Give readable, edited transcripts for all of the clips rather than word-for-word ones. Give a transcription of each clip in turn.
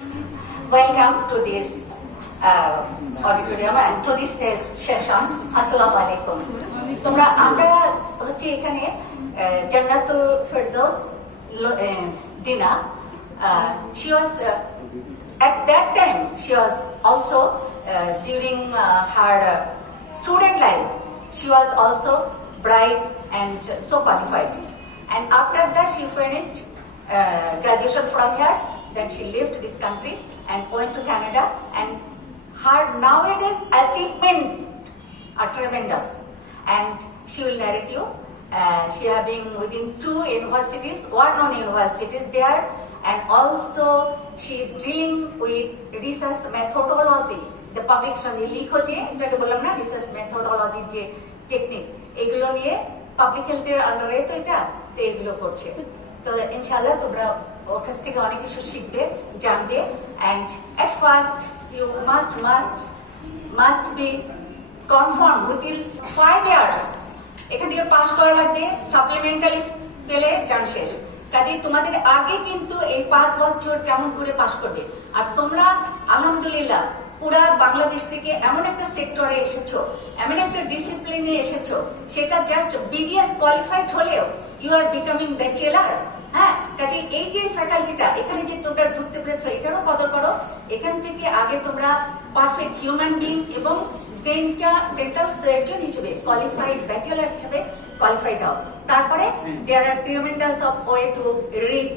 Welcome to this auditorium and to this session. Assalamu alaikum. তোমরা আমরা হচ্ছে এখানে Jannatul Ferdous Dina. She was at that time she was also during her student life she was also bright and so qualified, and after that she finished graduation from here. Then she left this country and went to Canada, and her nowadays achievement are tremendous, and she will narrate you. She having within 2 universities, well-known universities there, and also she is dealing with research methodology. The publication লিখোছে এটাকে বললাম না, research methodology যে technique এগুলো নিয়ে public হেলথের আন্ডারে তো এটা তো এগুলো করছে। তো ইনশাআল্লাহ তোমরা ওর কাছ থেকে অনেক কিছু শিখবে, জানবে, and at first you must be confirmed within 5 years এখান থেকে পাস করা লাগবে, সাপ্লিমেন্টারি পেলে যান শেষ। কাজে তোমাদের আগে কিন্তু এই 5 বছর কেমন করে পাস করবে। আর তোমরা আলহামদুলিল্লাহ পুরা বাংলাদেশ থেকে এমন একটা সেক্টরে এসেছো, এমন একটা ডিসিপ্লিনে এসেছো, সেটা জাস্ট বিডিএস কোয়ালিফাইড হলেও ইউ আর বিকামিং ব্যাচেলার। হ্যাঁ, কাজে এই যে ফ্যাকাল্টিটা এখানে যে তোমরা ঢুকতে পেরেছো এটারও কদর করো। এখান থেকে আগে তোমরা পারফেক্ট হিউম্যান বিং এবং ডেন্টাল সার্জন হিসেবে কোয়ালিফাইড ব্যাচেলার হিসেবে কোয়ালিফাইড হও। তারপরে there are tremendous of way to reach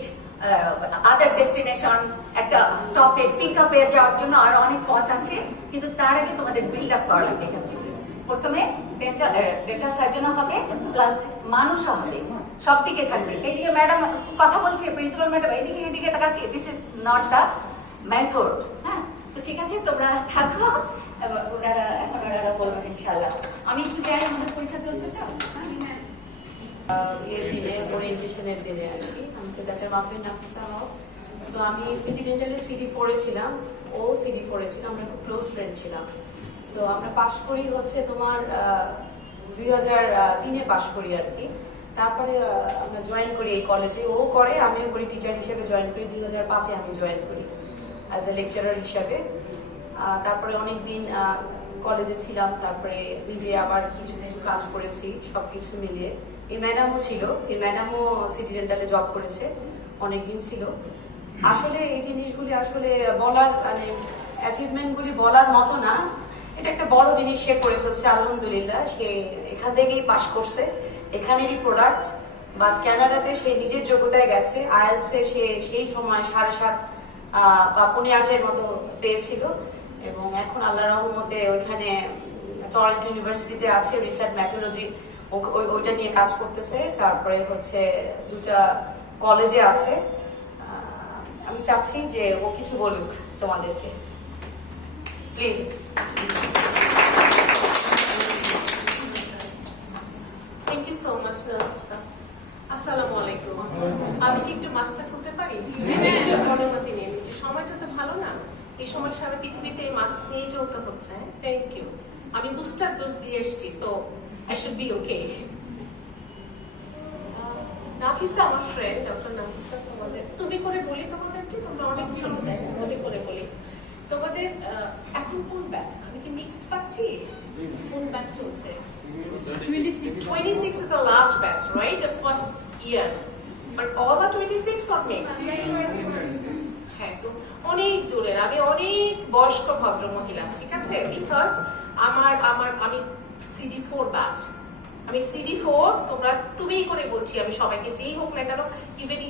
other destination, একটা টপে পিক আপে যাওয়ার জন্য আরো অনেক পথ আছে, কিন্তু তার আগে তোমাদের বিল্ড আপ করা লাগবে। এখান থেকে প্রথমে ডেন্টাল সার্জনও হবে, প্লাস মানুষও হবে, সব দিকে থাকবে। এইদিকে ম্যাডাম কথা বলছে, প্রিন্সিপাল ম্যাডাম এদিকে তাকাচ্ছে, this is not the method. হ্যাঁ, তো ঠিক আছে, তোমরা থাকো, ওনারা এখন ওনারা বলবেন ইনশাআল্লাহ। আমি একটু যাই, আমাদের পরীক্ষা চলছে তো এর দিনে ওরিয়েন্টেশনের দিনে আর কি। আমি তো ডাক্তার মাহফিজ নাফিসা হক। সো আমি সিটি ডেন্টালের CD4 এ ছিলাম, ও CD4 এ ছিল, আমরা খুব ক্লোজ ফ্রেন্ড ছিলাম। সো আমরা পাশ করি হচ্ছে তোমার 2003-এ পাশ করি আর কি। তারপরে আমরা জয়েন করি এই কলেজে, ও করে আমিও করি, টিচার হিসেবে জয়েন করি। 2005-এ আমি জয়েন করি অ্যাজ এ লেকচারার হিসাবে। তারপরে অনেকদিন কলেজে ছিলাম, তারপরে নিজে আবার কিছু কিছু কাজ করেছি, সবকিছু মিলিয়ে। এই ম্যাডামও ছিল, এই ম্যাডামও সিটি ডেন্টালে জব করেছে, অনেকদিন ছিল। আসলে এই জিনিসগুলি আসলে বলার মানে অ্যাচিভমেন্টগুলি বলার মতো না, এটা একটা বড় জিনিস সে করে ফেলছে আলহামদুলিল্লাহ। সে এখান থেকেই পাশ করছে, এখানেরই প্রোডাক্ট, বাট ক্যানাডাতে সে নিজের যোগ্যতায় গেছে। আইএলসে সে সেই সময় 7.5 বা 8.5-এর মতো পেয়েছিল, এবং এখন আল্লাহ রহমতে ওইখানে টরন্টো ইউনিভার্সিটিতে আছে, রিসার্চ ম্যাথোলজি ওইটা নিয়ে কাজ করতেছে। তারপরে হচ্ছে 2টা কলেজে আছে। আমি চাচ্ছি যে ও কিছু বলুক তোমাদেরকে, please. Thank you so much Nafisa. আসসালামু আলাইকুম। আমি কি একটু মাস্টার করতে পারি? অনুমতি নিয়ে নিচ্ছি, সময়টা তো ভালো না, এই সময় সারা পৃথিবীতে এই মাস্ক নিয়ে চলতে হচ্ছে। Thank you. আমি বুস্টার ডোজ দিয়ে এসেছি, so I should be okay. Nafisa আমার ফ্রেন্ড, ডক্টর নাফিসা। তোমাদের তুমি করে বলি তোমাদেরকে, তোমরা অনেক চিন্তায় মনে করে বলি। তোমাদের এখন কোন ব্যাচ? আমি কি মিক্সড পাচ্ছি? কোন ব্যাচ চলছে? 26 is the last batch, right? The first year. But all are 26 or mixed? হ্যাঁ, তো অনেক দূরের, আমি অনেক বয়স্ক ভদ্র মহিলা, ঠিক আছে? বিকজ আমি CD4 ব্যাচ, আমি CD4। তোমরা তুমি করে বলছি আমি সবাইকে, যেই হোক না কেন, ইভেন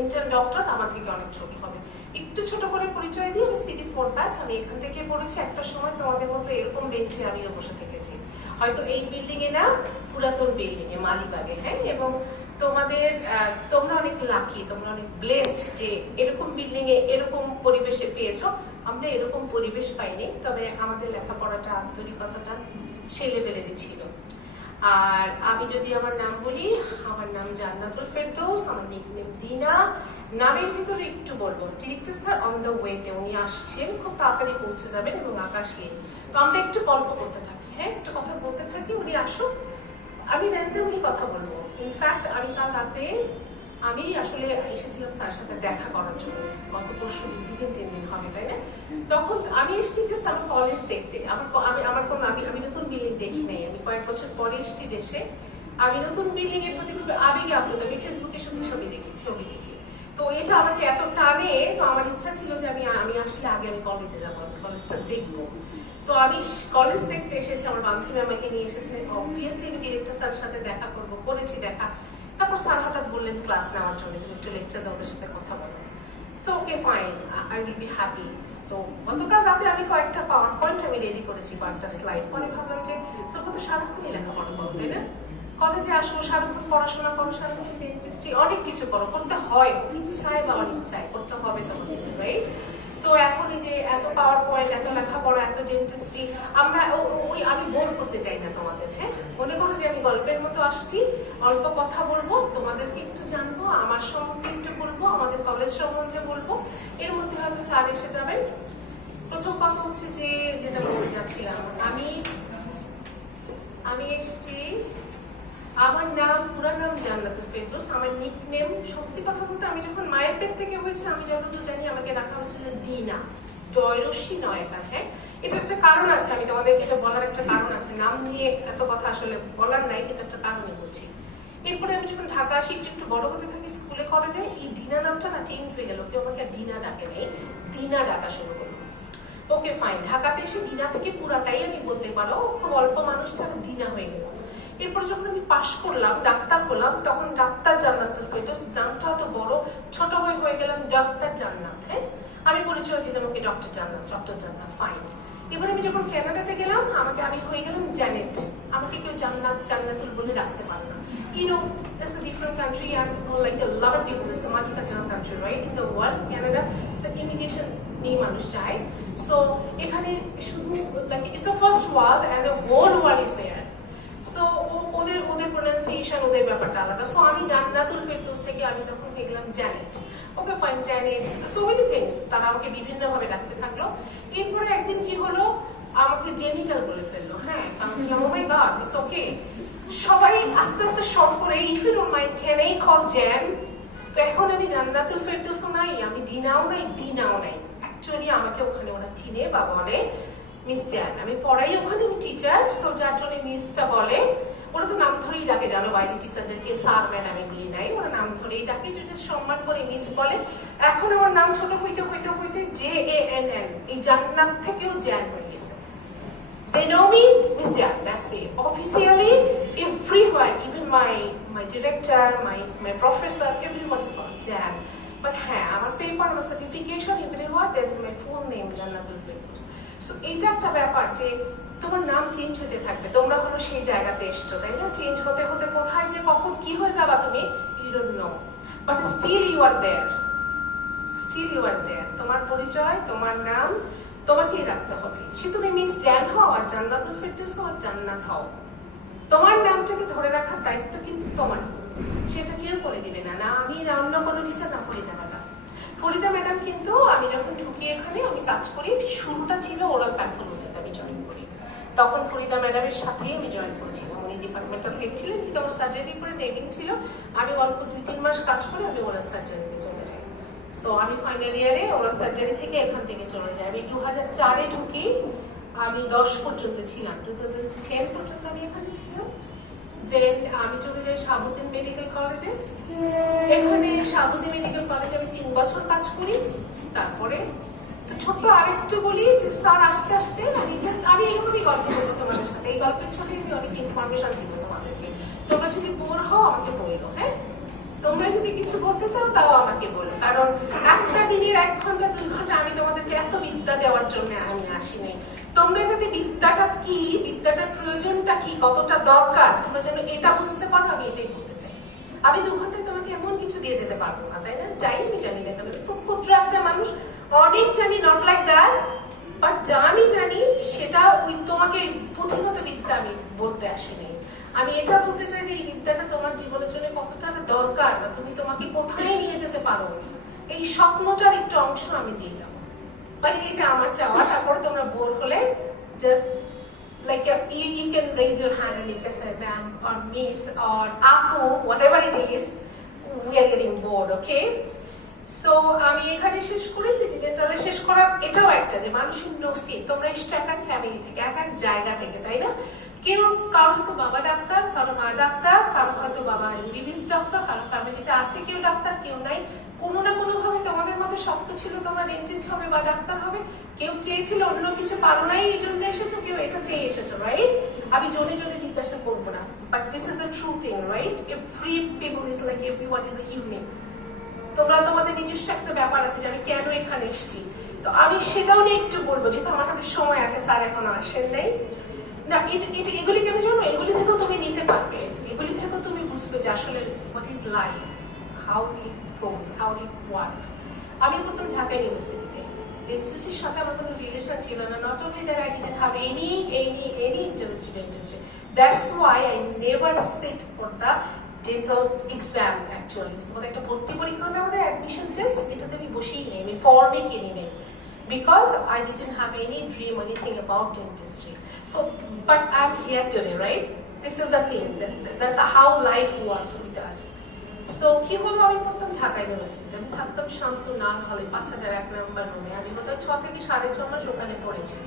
ইন্টার্ন ডক্টর আমার থেকে অনেক ছোট হবে। একটু ছোট করে পরিচয় দিই, আমি CD4 ব্যাচ। আমি এখান থেকে পড়েছি। একটা সময় তোমাদের মতো এরকম বেঞ্চে আমিও বসে থেকেছি, হয়তো এই বিল্ডিং এ না, পুরাতন বিল্ডিং এ, মালিবাগে। হ্যাঁ, এবং তোমরা অনেক লাকি, তোমরা অনেক ব্লেসড যে এরকম বিল্ডিং এ এরকম পরিবেশে পেয়েছো। আমরা এরকম পরিবেশ পাইনি, তবে আমাদের লেখাপড়াটা, আন্তরিকতাটা সেই লেভেলেরই ছিল। আর আমি যদি আমার নাম বলি, আমার নাম জান্নাতুল ফেরদৌস, আমার নিকনেম দিনা। নামের ভিতরে একটু বলবো, ডিরেক্টর স্যার অন দ্য ওয়েতে, উনি আসছেন, খুব তাড়াতাড়ি পৌঁছে যাবেন, এবং আকাশকে। তো আমরা একটু গল্প করতে থাকি, হ্যাঁ, একটু কথা বলতে থাকি, উনি আসুন, আমি র্যান্ডামলি কথা বলবো। ইনফ্যাক্ট আমি কাল রাতে আমি আসলে এসেছিলাম স্যারের সাথে দেখা করার জন্য, গত পরশু দিন 3 দিন হবে, তাই না? তখন আমি এসেছি জাস্ট আমার কলেজ দেখতে, আমি নতুন বিল্ডিং দেখি নাই, আমি কয়েক বছর পরে এসেছি দেশে, আমি নতুন বিল্ডিং এর প্রতি খুব আবেগে আপ্লুত, আমি ফেসবুকে শুধু ছবি দেখি। তো এটা আমাকে এত টানে, তো আমার ইচ্ছা ছিল যে আমি আসলে আগে আমি কলেজে যাবো, আমি কলেজটা দেখবো। তো আমি কলেজ দেখতে এসেছি, আমার বান্ধবী আমাকে নিয়ে এসেছিলেন, অবভিয়াসলি আমি ডিরেক্টর স্যারের সাথে দেখা করবো, করেছি দেখা। তারপর স্যার হঠাৎ বললেন ক্লাস নেওয়ার জন্য, একটু লেকচার দাও, ওদের সাথে কথা বলো। So okay fine, I will be happy. So গতকাল রাতে আমি কয়েকটা পাওয়ার পয়েন্ট আমি রেডি করেছি, কয়েকটা স্লাইড। পরে ভাবলাম যে তোমরা তো সারাক্ষণই লেখাপড়া করো, তাই না? কলেজে আসো, সারাক্ষণ পড়াশোনা করো, সারাক্ষণ ডেন্টিস্ট্রি, অনেক কিছু করো, করতে হয়, ইচ্ছায় বা অনিচ্ছায় করতে হবে তোমাকে, রাইট? সো এখন এই যে এত পাওয়ার পয়েন্ট, এত লেখাপড়া, এত ডেন্টিস্ট্রি, আমি বোর করতে চাই না তোমাদের। হ্যাঁ, মনে করো যে আমি গল্পের মতো আসছি, অল্প কথা বলবো, তোমাদেরকে একটু জানবো, আমার সম্বন্ধে একটু বলবো, আমাদের কলেজ সম্বন্ধে বলবো, এর মধ্যে হয়তো স্যার এসে যাবেন। প্রথম কথা হচ্ছে যে যেটা বলতে যাচ্ছিলাম, আমি এসছি, আমার নাম, পুরো নাম জান্নাতুল ফেরদৌস, আমার নিকনেম, সত্যি কথা বলতে আমি যখন মায়ের পেট থেকে হয়েছে, আমি যতদূর জানি আমাকে রাখা হয়েছিল ডিনা, জয়রশ্মি নয়কার। হ্যাঁ, এটা একটা কারণ আছে, আমি তোমাদেরকে এটা বলার একটা কারণ আছে, নাম নিয়ে এত কথা আসলে বলার নাই, কিন্তু একটা কারণে বলছি। এরপরে আমি যখন ঢাকা আসি, একটু বড় হতে থাকি, স্কুলে কলেজে, এই ডিনা নামটা না চেঞ্জ হয়ে গেল, কেউ আমাকে ডিনা ডাকে নেই, দিনা ডাকা শুরু করলো। ওকে ফাইন, ঢাকাতে এসে দিনা থেকে পুরাটাই আমি বলতে পারো, খুব অল্প মানুষ ছাড়া দিনা হয়ে গেল। এরপর যখন আমি পাশ করলাম, ডাক্তার হলাম, তখন ডাক্তার জান্নাতুল ফেরদৌস নামটা অত বড়, ছোট হয়ে গেলাম ডাক্তার জান্নাত। হ্যাঁ, আমি পরিচয় দিলাম আমাকে ডক্টর জান্নাত, ফাইন। এবার আমি যখন কানাডাতে গেলাম, আমি হয়ে গেলাম জ্যানেট, আমাকে কেউ জান্নাতুল বলে ডাকতে পারে না। You know, it's a different country and like a lot of people, it's a multicultural country, right? In the world, Canada, it's an immigration নিয়ে মানুষ চায়। So এখানে শুধু like it's the first world and the whole world is there. So ওদের pronunciation, ওদের ব্যাপারটা আলাদা। So আমি জান্নাতুল ফেরদৌস থেকে আমি তখন হয়ে গেলাম Janet. Okay fine, Janet, so many things, তারা আমাকে বিভিন্নভাবে ডাকতে থাকলো। এরপরে একদিন কি হলো, আমাকে জেনিটাল বলে ফেললো। হ্যাঁ, আমি ও মাই গড, ইটস ওকে। সবাই আস্তে আস্তে শর্ট করে, if you don't mind can I call Jan. তো এখন আমি জান্নাতুল ফেরদৌসও নাই, আমি ডিনাও নাই, দিনাও নাই। অ্যাকচুয়ালি আমাকে ওখানে ওরা চিনে বা বলে মিস জ্যান। আমি পড়াই ওখানে, আমি টিচার, সো যার জন্য মিসটা বলে। ওরা তো নাম ধরেই ডাকে, জানো, বাইরে টিচারদেরকে স্যার ম্যাডাম এগুলি নাই, ওরা নাম ধরেই ডাকে, যে সম্মান করে মিস বলে। এখন আমার নাম ছোট হইতে JANN, এই জান্নাত থেকেও জ্যান হয়ে গেছে। They know me, Miss Jan, that's it. Officially, everywhere, even my director, my professor, everyone is called Jan. But হ্যাঁ, আমার পেপার, আমার certification, everywhere, there is my full name, Jannatul Ferdous. So এইটা একটা ব্যাপার যে তোমার নাম চেঞ্জ হতে থাকবে, তোমরা হলো সেই জায়গাতে এসছো, তাই না? চেঞ্জ হতে হতে কোথায় যে কখন কি হয়ে যাবা তুমি, you don't know, but still you are there, তোমার পরিচয়, তোমার নাম তোমাকেই রাখতে হবে। সে তুমি মিস জ্যান হও আর জান্নাতুল ফেরদৌস হও আর জান্নাত হও, তোমার নামটাকে ধরে রাখার দায়িত্ব কিন্তু তোমার, সেটা কেউ করে দিবে না, না আমি, না অন্য কোনো টিচার, না ফরিদা ম্যাডাম। কিন্তু আমি যখন ঢুকি এখানে, আমি কাজ করি, শুরুটা ছিল ওরাল প্যাথোলজিতে আমি জয়েন করি, তখন ফরিদা ম্যাডামের সাথেই আমি জয়েন করেছিলাম। উনি ডিপার্টমেন্টাল হেড ছিলেন, কিন্তু আমার সার্জারি করে ট্রেনিং ছিল। আমি অল্প 2-3 মাস কাজ করে আমি ওরাল সার্জারিতে চলে যাই। সো আমি ফাইনাল ইয়ারে ওরাল সার্জারি থেকে এখান থেকে চলে যাই। আমি 2004-এ ঢুকি, আমি 10 পর্যন্ত ছিলাম, 2010 পর্যন্ত আমি এখানে ছিলাম। দেন আমি চলে যাই শাহাবুদ্দিন মেডিকেল কলেজে। এখানে শাহাবুদ্দিন মেডিকেল কলেজে আমি 3 বছর কাজ করি। তারপরে ছোট্ট আরেকটু বলি যে স্যার আস্তে আস্তে আমি এইভাবেই গল্প করবো তোমাদের সাথে, এই গল্পের ছবি আমি অনেক ইনফরমেশন দিব তোমাদেরকে। তোমরা যদি বোর হও আমাকে বলো, হ্যাঁ, তোমরা যদি কিছু বলতে চাও তাও আমাকে বলো, কারণ একটা দিনের 1 ঘন্টা 2 ঘন্টা আমি তোমাদেরকে এত বিদ্যা দেওয়ার জন্য আমি আসিনি। তোমরা যদি বিদ্যাটা কি, বিদ্যাটার প্রয়োজনটা কি, কতটা দরকার, তোমরা যেন এটা বুঝতে পারো, আমি এটাই বলতে চাই। আমি 2 ঘন্টায় তোমাকে এমন কিছু দিয়ে যেতে পারবো না, তাই না? যাই আমি জানি না কেন, খুব ক্ষুদ্র একটা মানুষ, অনেক জানি, নট লাইক দ্যাট, বাট যা আমি জানি সেটা ওই তোমাকে পুঁথিগত বিদ্যা আমি বলতে আসিনি। আমি এটা বলতে চাই যে এই বিদ্যাটা তোমার জীবনের জন্য কতটা দরকার, বা তুমি তোমাকে কোথায় নিয়ে যেতে পারো, এই স্বপ্নটার একটু অংশ আমি দিয়ে যাবো। মানে এটা আমার চাওয়া। তারপরে তোমরা বোর হলে just like you can raise your hand and you can say ma'am or miss or apu, whatever it is, we are getting bored, okay? So আমি এখানে শেষ করি সিটি ডেন্টালে শেষ করার এটাও একটা যে মানুষের নসিব তোমরা এসছো এক এক ফ্যামিলি থেকে এক এক জায়গা থেকে তাই না কেউ কারো হয়তো বাবা ডাক্তার কারো মা ডাক্তার কারো হয়তো বাবা এমবিবিএস ডক্টর কারো ফ্যামিলিতে আছে কেউ ডাক্তার কেউ নাই কোনো না কোনো ভাবে তোমাদের মধ্যে শক্ত ছিল তোমরা ডেন্টিস্ট হবে বা ডাক্তার হবে কেউ চেয়েছিল অন্য কিছু পারো নাই এই জন্য এসেছো কেউ এটা চেয়ে এসেছো রাইট আমি জনে জনে জিজ্ঞাসা করবো না but this is the true thing right every people is like everyone is unique তোমরা তোমাদের নিজস্ব একটা ব্যাপার আছে যে আমি কেন এখানে এসেছি তো আমি সেটাও নিয়ে একটু বলবো যেহেতু আমার কাছে সময় আছে স্যার এখন আসেন নাই না এগুলি কেন জানো এগুলি থেকেও তুমি নিতে পারবে এগুলি থেকেও তুমি বুঝবে যে আসলে what is life how it goes how it works আমি প্রথম ঢাকা ইউনিভার্সিটিতে ডেন্টিস্টের সাথে আমার কোনো রিলেশন ছিল না not only that I didn't have any interest in dentistry that's why I never sit for the dental exam actually তোমাদের একটা ভর্তি পরীক্ষা না আমাদের অ্যাডমিশন টেস্ট এটাতে আমি বসেই নেই আমি ফর্মে কিনে নেই because I didn't have any dream or anything about dentistry so but I'm here today right this is the thing that's how life works with us so কি হলো আমি প্রথম ঢাকা ইউনিভার্সিটিতে আমি থাকতাম শামসু নান হলে 5001 নম্বর রুমে আমি হয়তো 6 থেকে 6.5 মাস ওখানে পড়েছি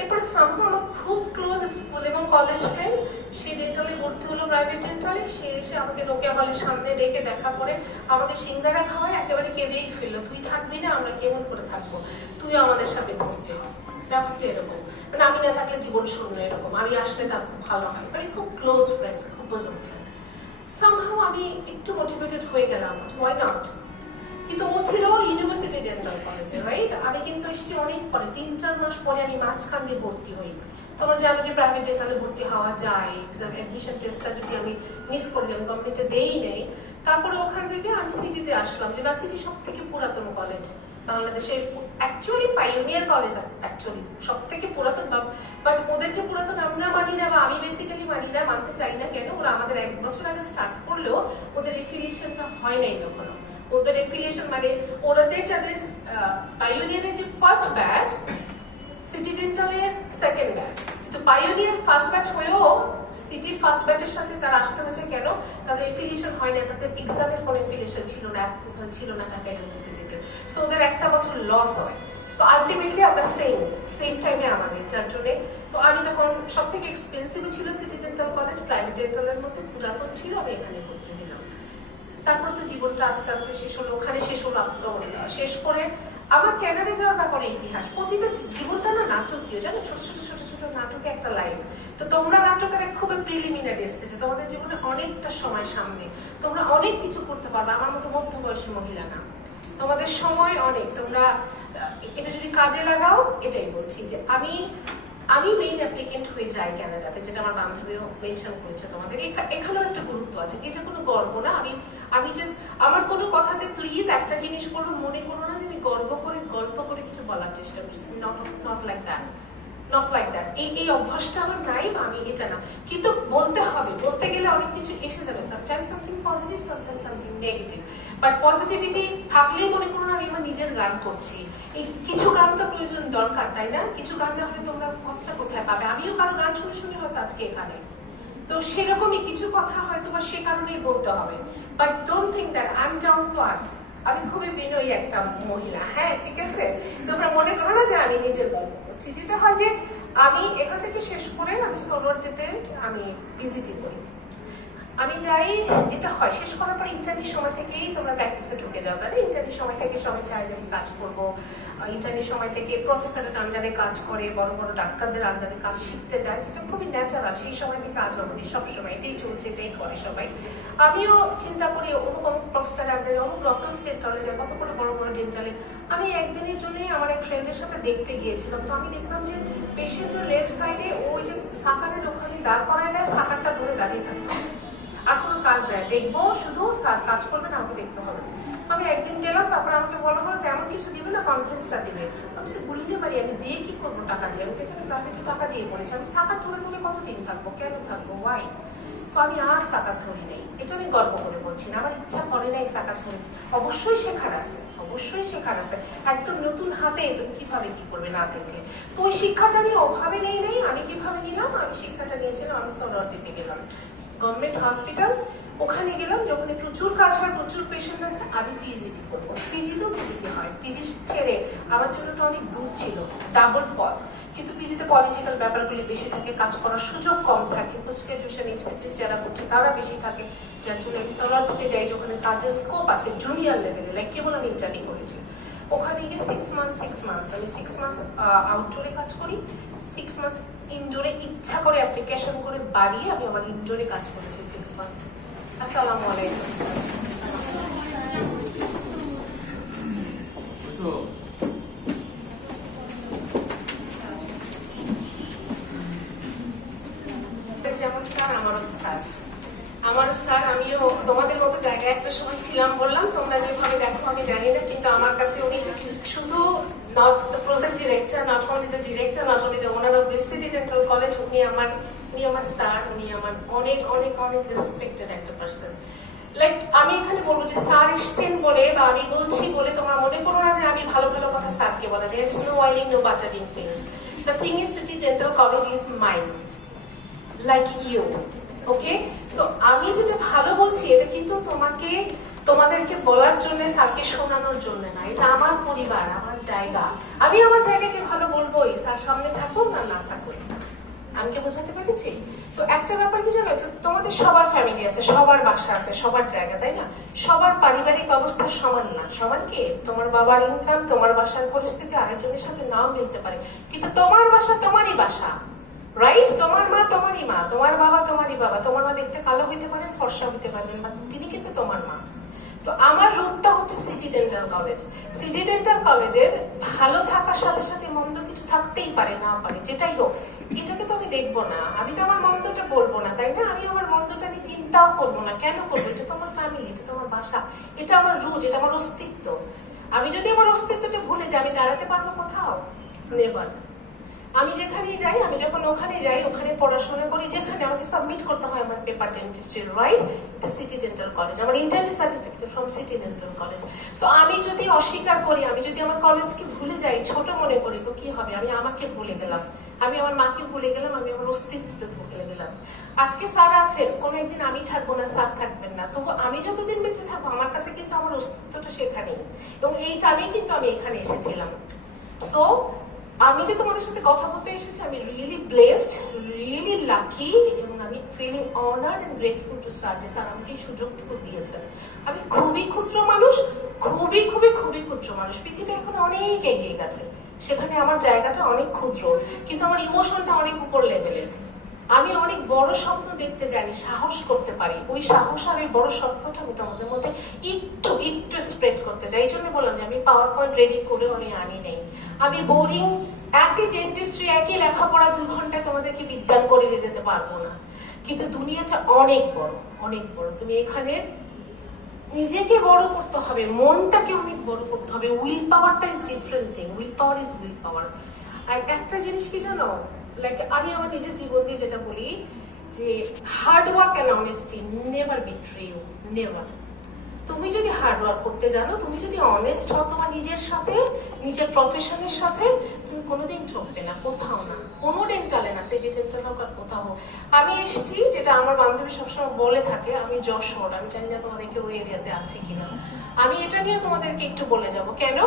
এরপরে সামহা আমার খুব ক্লোজ স্কুল এবং কলেজ ফ্রেন্ড সে ডেন্টালে ভর্তি হলো প্রাইভেট ডেন্টালে সে এসে আমাকে নোকিয়া হলের সামনে ডেকে দেখা করে আমাকে সিঙ্গারা খাওয়ায় একেবারে কেঁদেই ফেললো তুই থাকবি না আমরা কেমন করে থাকবো তুই আমাদের সাথে ভর্তি হ ব্যাপারটা এরকম মানে আমি না থাকলে জীবন শূন্য এরকম আমি আসলে তার খুব ভালো হয় মানে খুব ক্লোজ ফ্রেন্ড খুব বোঝন ফ্রেন্ড সামহাও আমি একটু মোটিভেটেড হয়ে গেলাম ওয়াই নট কিন্তু ও ছিল ইউনিভার্সিটি ডেন্টাল কলেজে রাইট আমি কিন্তু এসেছি অনেক পরে 3-4 মাস পরে আমি মাঝখান দিয়ে ভর্তি হই তোমার জানো যে প্রাইভেট ডেন্টালে ভর্তি হওয়া যায় এক্সাম অ্যাডমিশন টেস্টটা যদি আমি মিস করে যাই আমি গভর্নমেন্টে দেই নেই তারপরে ওখান থেকে আমি সিটিতে আসলাম যেটা সিটি সব থেকে পুরাতন কলেজ বাংলাদেশে অ্যাকচুয়ালি পাইওনিয়ার কলেজ অ্যাকচুয়ালি সব থেকে পুরাতন বাট ওদেরকে পুরাতন আমরা মানি না বা আমি বেসিক্যালি মানি না মানতে চাই না কেন ওরা আমাদের 1 বছর আগে স্টার্ট করলেও ওদের এফিলিয়েশনটা হয় নাই তখনও ওদের এফিলিয়েশন মানে ওদের যাদের পাইওনিয়ারের যে ফার্স্ট ব্যাচ সিটি ডেন্টালের সেকেন্ড ব্যাচ তো পাইওনিয়ার ফার্স্ট ব্যাচ হয়েও সিটির ফার্স্ট ব্যাচের সাথে তারা আসতে হয়েছে কেন তাদের এফিলিয়েশন হয় না তাদের এক্সামের কোনো এফিলিয়েশন ছিল না ছিল না ঢাকা ইউনিভার্সিটিতে সো ওদের একটা বছর লস হয় তো আলটিমেটলি আমরা সেম টাইমে আমাদের যার জন্য তো আমি তখন সব থেকে এক্সপেন্সিভ ছিল সিটি ডেন্টাল কলেজ প্রাইভেট ডেন্টালের মধ্যে পুরাতন ছিল আমি এখানে ভর্তি হলাম তারপর তো জীবনটা আস্তে আস্তে শেষ হলো ওখানে শেষ হলো শেষ করে আমার ক্যানাডা যাওয়ার ব্যাপারে ইতিহাস প্রতিটা জীবনটা না নাটকীয় জানো ছোট ছোট নাটকে একটা লাইফ তো তোমরা নাটকের খুব প্রিলিমিনারি এসেছে তোমাদের জীবনে অনেকটা সময় সামনে তোমরা অনেক কিছু করতে পারবে আমার মতো মধ্যবয়সী মহিলা না তোমাদের সময় অনেক তোমরা এটা যদি কাজে লাগাও এটাই বলছি যে আমি মেইন অ্যাপ্লিকেন্ট হয়ে যাই ক্যানাডাতে যেটা আমার বান্ধবীও মেনশন করেছে তোমাদের এখানেও একটা গুরুত্ব আছে এটা কোনো গর্ব না আমি জাস্ট আমার কোনো কথাতে প্লিজ একটা জিনিস বলবো মনে করো না যে আমি গল্প করে কিছু বলার চেষ্টা করছি নট লাইক দ্যাট এই অভ্যাসটা আমার নাই বা আমি এটা না কিন্তু বলতে হবে বলতে গেলে অনেক কিছু এসে যাবে sometimes something positive sometimes something negative but positivity থাকলেই মনে করো না আমি আমার নিজের গান করছি এই কিছু গান তো প্রয়োজন দরকার তাই না কিছু গান না হলে তোমরা কথাটা কোথায় পাবে আমিও কারো গান শুনে হয়তো আজকে এখানে তো সেরকমই কিছু কথা হয়তো বা সে কারণেই বলতে হবে but don't think that I am down to earth আমি খুবই বিনয়ী একটা মহিলা হ্যাঁ ঠিক আছে তোমরা মনে করো না যে আমি নিজের গল্প করছি যেটা হয় যে আমি এখান থেকে শেষ করে আমি সোলোয়ারতে আমি ভিজিটি করি আমি যাই যেটা হয় শেষ করার পর ইন্টার্নির সময় থেকেই তোমরা প্র্যাকটিসে ঢুকে যাও তাই না ইন্টার্নির সময় থেকে সবাই চায় যে আমি কাজ করবো ইন্টার্নির সময় থেকে প্রফেসরের আন্ডারে কাজ করে বড় বড় ডাক্তারদের আন্ডারে কাজ শিখতে যায় যেটা খুবই ন্যাচারাল সেই সময় থেকে আজ অবধি সবসময় এটাই চলছে এটাই করে সবাই আমিও চিন্তা করি অমুক প্রফেসরের আন্ডারে অমুক রতন স্টেট কলেজে কত করে বড় বড় ডেন্টালে আমি একদিনের জন্যই আমার এক ফ্রেন্ডের সাথে দেখতে গিয়েছিলাম তো আমি দেখলাম যে পেশেন্টের লেফট সাইডে ওই যে সাকারের ওখানে দাঁড় করায় দেয় সাকারটা ধরে দাঁড়িয়ে থাকতো আর কোনো কাজ দেয় দেখবো শুধু স্যার কাজ করবেন আমাকে দেখতে হবে আমি একদিন গেলাম তারপরে আমাকে বলা হলো তেমন কিছু দিবে না কনফারেন্সটা দিবে আমি সে বলিতে পারি আমি দিয়ে কি করবো টাকা দিয়ে আমি এখানে প্রাইভেটে টাকা দিয়ে পড়েছি আমি সাকার ধরে কতদিন থাকবো কেন থাকবো ওয়াই তো আমি আর সাকার ধরি নেই এটা আমি গল্প করে বলছি না আমার ইচ্ছা করে না এই সাকার ধরে অবশ্যই শেখার আছে একদম নতুন হাতে তুমি কিভাবে কি করবে না দেখলে তো ওই শিক্ষাটা নিয়ে অভাবে নেই আমি কিভাবে নিলাম আমি শিক্ষাটা নিয়েছিলাম আমি সোলোয়ার দিতে গেলাম গভর্নমেন্ট হসপিটাল ওখানে গেলাম, যখন প্রচুর কাজ হয়, প্রচুর পেশেন্ট আছে, আমি পিজিটি করবো। পিজিতেও পিজিটি হয়, পিজি ছেড়ে আমার জন্য তো অনেক দূর ছিল, ডাবল পথ। কিন্তু পিজিতে পলিটিক্যাল ব্যাপারগুলি বেশি থাকে, কাজ করার সুযোগ কম থাকে, পোস্ট গ্রাজুয়েশন এমসিপিস যারা করছে তারা বেশি থাকে, যার জন্য আমি সলারপুরে যাই যেখানে কাজের স্কোপ আছে জুনিয়র লেভেলে, লাইক কেবল আমি ইন্টারভিউ করেছি। ওখানে গিয়ে 6 মান্থস আমি 6 মান্থস আউটডোরে কাজ করি, 6 মান্থস ইনডোরে ইচ্ছা করে অ্যাপ্লিকেশন করে বাড়িয়ে আমি আমার ইনডোরে কাজ করেছি 6 মান্থস। আসসালামু আলাইকুম যেমন স্যার আমারও স্যার আমিও তোমাদের মতো জায়গায় একটা সময় ছিলাম, বললাম তোমরা যেভাবে দেখো আমি জানি না, কিন্তু আমার কাছে উনি শুধু not the project director, not only the director, not only the owner of this city dental college, উনি আমার স্যার, উনি আমার অনেক অনেক অনেক রেসপেক্টেড একটা পার্সন। লাইক আমি এখানে বলবো যে স্যার এসছেন বলে বা আমি বলছি বলে তোমরা মনে করো না যে আমি ভালো ভালো কথা স্যারকে বলে, there is no wailing, no buttering things. The thing is city dental college is mine, like you, okay? So আমি যেটা ভালো বলছি এটা কিন্তু তোমাদেরকে বলার জন্য, স্যারকে শোনানোর জন্য না, এটা আমার পরিবার, আমার জায়গা, আমি আমার জায়গাকে ভালো বলবোই, স্যার সামনে থাকুন না থাকুন। আমি কি বোঝাতে পেরেছি? তো একটা ব্যাপার কি জানো, তোমাদের সবার ফ্যামিলি আছে, সবার বাসা আছে, সবার জায়গা, তাই না? সবার পারিবারিক অবস্থা সমান না, সমান কি? তোমার বাবার ইনকাম, তোমার বাসার পরিস্থিতি আরেকজনের সাথে নাও মিলতে পারে, কিন্তু তোমার বাসা তোমারই বাসা, রাইট? তোমার মা তোমারই মা, তোমার বাবা তোমারই বাবা, তোমার মা দেখতে কালো হইতে পারেন, ফর্সা হইতে পারবেন, বাট তিনি কিন্তু তোমার মা। তো আমার রুটটা হচ্ছে city dental college. City dental কলেজের ভালো থাকার সাথে সাথে মন্দ কিছু থাকতেই পারে, না পারে, যেটাই হোক, এটাকে তো আমি দেখবো না, আমি তো আমার মন্দটা বলবো না, তাই না? আমি আমার মন্দটা নিয়ে চিন্তাও করবো না, কেন করবো? এটা তো আমার ফ্যামিলি, এটা তো আমার বাসা, এটা আমার রুট, এটা আমার অস্তিত্ব। আমি যদি আমার অস্তিত্বটা ভুলে যাই, আমি দাঁড়াতে পারবো কোথাও? নেভার। আমি যেখানেই যাই, আমি যখন ওখানে যাই, ওখানে পড়াশোনা করি, যেখানে আমাকে সাবমিট করতে হয় আমার পেপার ডেন্টিস্ট্রির, রাইট? এটা সিটি ডেন্টাল কলেজ, আমার internee certificate from city dental college. So আমি যদি অস্বীকার করি, আমি যদি আমার কলেজকে ভুলে যাই, ছোট মনে করি, তো কি হবে? আমি আমাকে ভুলে গেলাম, আমি আমার মাকে ভুলে গেলাম, আমি আমার অস্তিত্বকে ভুলে গেলাম। আজকে স্যার আছেন, কোনো একদিন আমি থাকবো না, স্যার থাকবেন না, তবু আমি যতদিন বেঁচে থাকবো আমার কাছে কিন্তু আমার অস্তিত্বটা সেখানেই, এবং এই টানেই কিন্তু আমি এখানে এসেছিলাম। সো আমি যে তোমাদের সাথে কথা বলতে এসেছি, আমি রিয়েলি ব্লেসড, রিয়েলি লাকি, এবং আমি feeling honoured and grateful to sir যে স্যার আমাকে এই সুযোগটুকু দিয়েছেন। আমি খুবই ক্ষুদ্র মানুষ, খুবই খুবই খুবই ক্ষুদ্র মানুষ, পৃথিবী এখন অনেক এগিয়ে গেছে, সেখানে আমার জায়গাটা অনেক ক্ষুদ্র, কিন্তু আমার ইমোশনটা অনেক উপর লেভেলের। আমি অনেক বড় স্বপ্ন দেখতে জানি, সাহস করতে পারি, ওই সাহস আর এই বড় স্বপ্নটা আমি তোমাদের মধ্যে একটু একটু স্প্রেড করতে চাই। এই জন্য বললাম যে আমি পাওয়ার পয়েন্ট রেডি করে অনেক আনি নেই, আমি বোরিং একই ডেন্টিস্ট্রি, একই লেখাপড়া 2 ঘন্টায় তোমাদেরকে বিজ্ঞান করে নিয়ে যেতে পারবো না, কিন্তু দুনিয়াটা অনেক বড়, অনেক বড়। তুমি এখানে নিজেকে বড় করতে হবে, মনটাকে অনেক বড় করতে হবে। উইল পাওয়ারটা is different thing, will power is will power. আর একটা জিনিস কি জানো, লাইক আমি আমার নিজের জীবন দিয়ে যেটা বলি, যে hard work and honesty never betray you, never. তুমি যদি হার্ড ওয়ার্ক করতে জানো, তুমি যদি অনেস্ট হও তোমার নিজের সাথে, নিজের প্রফেশনের সাথে, তুমি কোনোদিন চলবে না, কোথাও না, কোনো ডেন্টালে না, সিটি ডেন্টাল হোক আর কোথাও। আমি এসছি, যেটা আমার বান্ধবী সবসময় বলে থাকে, আমি যশোর, আমি জানি না তোমাদেরকে ওই এরিয়াতে আছে কিনা, আমি এটা নিয়ে তোমাদেরকে একটু বলে যাব। কেন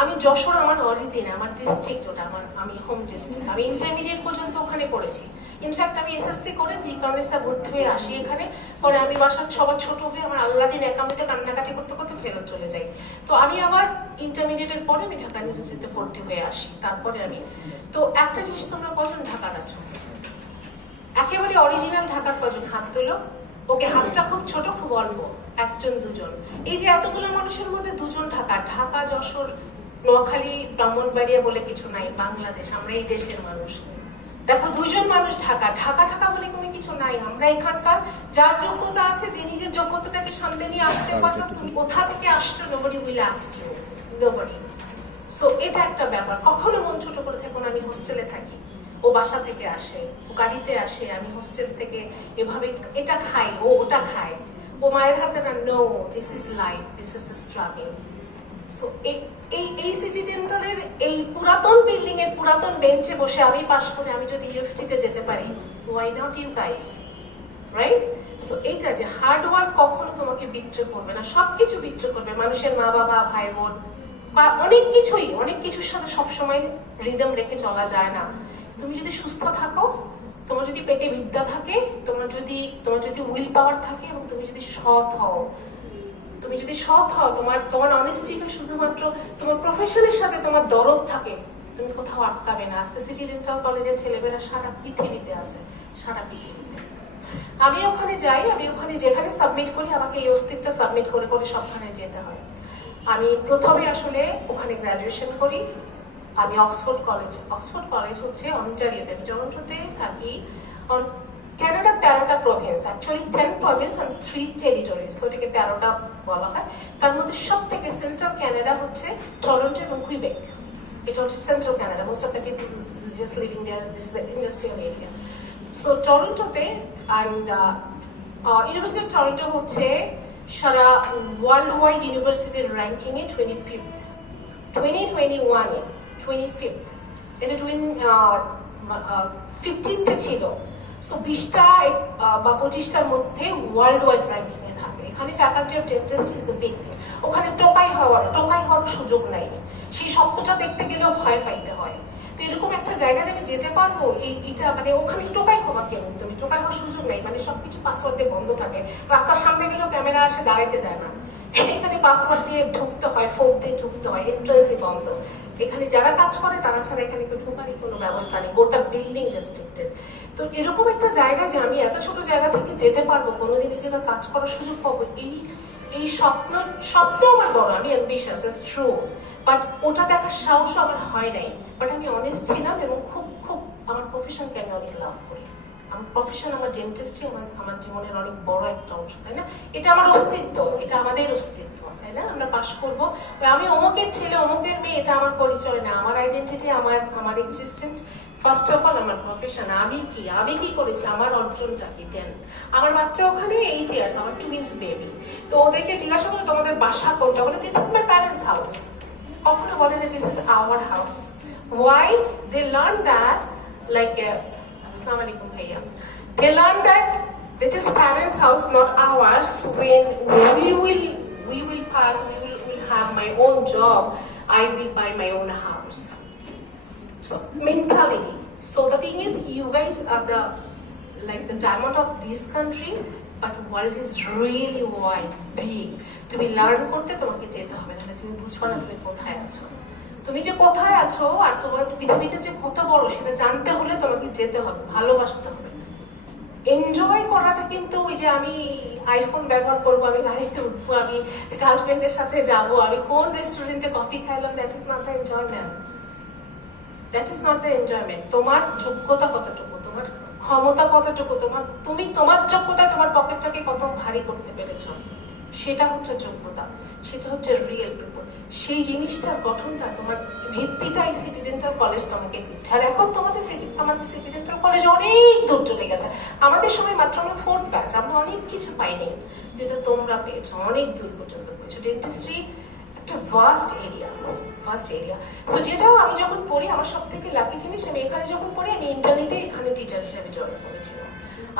আমি যশোর, আমার অরিজিন, আমার ডিস্ট্রিক্ট ওটা, আমি হোম ডিস্ট্রিক্ট, আমি ইন্টারমিডিয়েট পর্যন্ত ওখানে পড়েছি। ইনফ্যাক্ট আমি এসএসসি করে বিকানেসে ভর্তি হয়ে আসি এখানে, পরে আমি বাসার সবার ছোট হয়ে আমার আল্লাদিন একামতে কান্নাকাটি করতে করতে ফেরত চলে যাই। তো আমি আবার ইন্টারমিডিয়েটের পরে আমি ঢাকা ইউনিভার্সিটিতে ভর্তি হয়ে আসি, তারপরে আমি। তো একটা জিনিস, তোমরা কজন ঢাকার আছো? একেবারে অরিজিনাল ঢাকার কজন? হাত তোলো। ওকে, হাতটা খুব ছোট, খুব অল্প, 1 জন 2 জন। এই যে এতগুলো মানুষের মধ্যে 2 জন ঢাকা, ঢাকা, যশোর, নোয়াখালী, ব্রাহ্মণবাড়িয়া বলে কিছু নাই, বাংলাদেশ, আমরা এই দেশের মানুষ। দেখো 2 জন মানুষ ঢাকা, ঢাকা ঢাকা বলে কোনো কিছু নাই। আমরা এখানকার যার যোগ্যতা আছে, যে নিজের যোগ্যতাটাকে সামনে নিয়ে আসতে পারলো, তুমি কোথা থেকে আসছো, nobody will ask you, nobody. So এটা একটা ব্যাপার, কখনো মন ছোট করে থেকো না। আমি হোস্টেলে থাকি, ও বাসা থেকে আসে, ও গাড়িতে আসে, আমি হোস্টেল থেকে এভাবে এটা খাই, ও ওটা খায়, ও মায়ের হাতে না। No, this is life, this is the struggle. So এই সিটি ডেন্টালের এই পুরাতন বিল্ডিং এর পুরাতন বেঞ্চে বসে আমি পাশ করে আমি যদি ইউএফটিতে যেতে পারি, why not you guys? Right? So এইটা যে হার্ড ওয়ার্ক কখনো তোমাকে বিট্রে করবে না, সবকিছু বিট্রে করবে, মানুষের মা বাবা ভাই বোন বা অনেক কিছুর সাথে সবসময় রিদম রেখে চলা যায় না। তুমি যদি সুস্থ থাকো, তোমার যদি পেটে বিদ্যা থাকে, তোমার যদি উইল পাওয়ার থাকে, এবং তুমি যদি সৎ হও, তোমার অনেস্টিটা শুধুমাত্র তোমার প্রফেশনের সাথে তোমার দরদ থাকে, তুমি কোথাও আটকাবে না। আজকে সিটি ডেন্টাল কলেজের ছেলেমেয়েরা সারা পৃথিবীতে আছে, সারা পৃথিবীতে। আমি ওখানে যাই, আমি ওখানে যেখানে সাবমিট করি, আমাকে এই অস্তিত্ব সাবমিট করে করে সবখানে যেতে হয়। আমি প্রথমে আসলে ওখানে গ্রাজুয়েশন করি। আমি অক্সফোর্ড কলেজ হচ্ছে অন্টারিওতে, আমি টরন্টোতে থাকি। ক্যানাডা 13টা province, actually 10 province and 3 territories, তো এটাকে 13টা বলা হয়। তার মধ্যে সব থেকে সেন্ট্রাল ক্যানাডা হচ্ছে টরন্টো এবং কুইবেক। এটা হচ্ছে central Canada, most of the people just living there, this is the industrial area. So টরন্টোতে অ্যান্ড ইউনিভার্সিটি অফ টরন্টো হচ্ছে সারা ওয়ার্ল্ড ওয়াইড ইউনিভার্সিটির র্যাঙ্কিংয়ে 25th, 2021-এ 25th। এটা 15তে ছিল। সো 20টা বা 25টার মধ্যে ওয়ার্ল্ড ওয়াইড র্যাঙ্কিং এ থাকে। এখানে faculty of dentistry is a big thing. ওখানে টোকাই হওয়ার সুযোগ নাই, সেই শব্দটা দেখতে গেলেও ভয় পাইতে হয়। তো এরকম একটা জায়গা যে আমি যেতে পারবো, এইটা মানে ওখানে টোকাই হওয়া কেন, তুমি টোকাই হওয়ার সুযোগ নেই, মানে সবকিছু পাসওয়ার্ড দিয়ে বন্ধ থাকে। রাস্তার সামনে গেলেও ক্যামেরা আসে দাঁড়াইতে দেয় না, এখানে পাসওয়ার্ড দিয়ে ঢুকতে হয়, ফোন দিয়ে ঢুকতে হয়, এন্ট্রান্সই বন্ধ। এখানে যারা কাজ করে তারা ছাড়া এখানে কেউ ঢোকারই কোনো ব্যবস্থা নেই, গোটা বিল্ডিং রেস্ট্রিক্টেড। তো এরকম একটা জায়গা যে আমি এত ছোট জায়গা থেকে যেতে পারবো, কোনোদিন এই জায়গায় কাজ করার সুযোগ পাবো, এই স্বপ্ন আমার বড়, আমি অ্যাম্বিশাস, ইটস ট্রু, বাট ওটা দেখার সাহসও আমার হয় নাই। বাট আমি অনেস্ট ছিলাম এবং খুব আমার প্রফেশনকে আমি অনেক লাভ করি। আমার প্রফেশন, আমার ডেন্টিস্ট্রি আমার জীবনের অনেক বড় একটা অংশ, তাই না? এটা আমার অস্তিত্ব, এটা আমাদের অস্তিত্ব, তাই না? আমরা পাস করবো, আমি অমুকের ছেলে অমুকের মেয়ে, এটা আমার পরিচয় না। আমার আইডেন্টিটি, আমার এক্সিস্টেন্স, ফার্স্ট অফ অল আমার প্রফেশন। আমি কি করেছি, আমার অর্জনটা কি। দেন আমার বাচ্চা ওখানে 8 ইয়ার্স, আমার টুইন্স বেবি। তো ওদেরকে জিজ্ঞাসা করো তোমাদের বাসা কোনটা, বলে this is my parents house. কখনো বলে না this is our house. Why? They learn that, like আসসালামু আলাইকুম ভাইয়া, they learn that it is parents' house, not ours. When we will pass, we will have my own job, I will buy my own house. So mentality. So the thing is, you guys are the diamond of this country, but world is really wide, big. তুমি learn করতে তোমাকে যেতে হবে, নাহলে তুমি বুঝবা না তুমি কোথায় আছো। তুমি যে কোথায় আছো আর তোমার পৃথিবীটা যে কত বড় সেটা জানতে হলে তোমাকে যেতে হবে, ভালোবাসতে হবে। এনজয় করাটা কিন্তু ওই যে আমি আইফোন ব্যবহার করবো, আমি গাড়িতে উঠবো, আমি গার্লফ্রেন্ডের সাথে যাব, আমি কোন রেস্টুরেন্টে কফি খাইলাম, that is not the enjoyment. That is not the enjoyment. তোমার যোগ্যতা কতটুকু, তোমার ক্ষমতা কতটুকু, তুমি তোমার যোগ্যতা তোমার পকেটটাকে কত ভারী করতে পেরেছো, সেটা হচ্ছে যোগ্যতা, সেটা হচ্ছে রিয়েল পিপল। সেই জিনিসটার গঠনটা, তোমার ভিত্তিটা এই সিটি ডেন্টাল কলেজ তোমাকে দিচ্ছে। আর এখন আমাদের সিটি ডেন্টাল কলেজ অনেক দূর চলে গেছে। আমাদের সময় মাত্র আমরা 4th ব্যাচ, আমরা অনেক কিছু পাইনি যেটা তোমরা পেয়েছো, অনেক দূর পর্যন্ত পেয়েছো। ডেন্টিস্ট্রি একটা ভাস্ট এরিয়া। সো যেটা আমি যখন পড়ি, আমার সব থেকে লাকি জিনিস, আমি এখানে যখন পড়ি, আমি ইন্টারনেটে এখানে টিচার হিসেবে জয়েন করেছিলাম।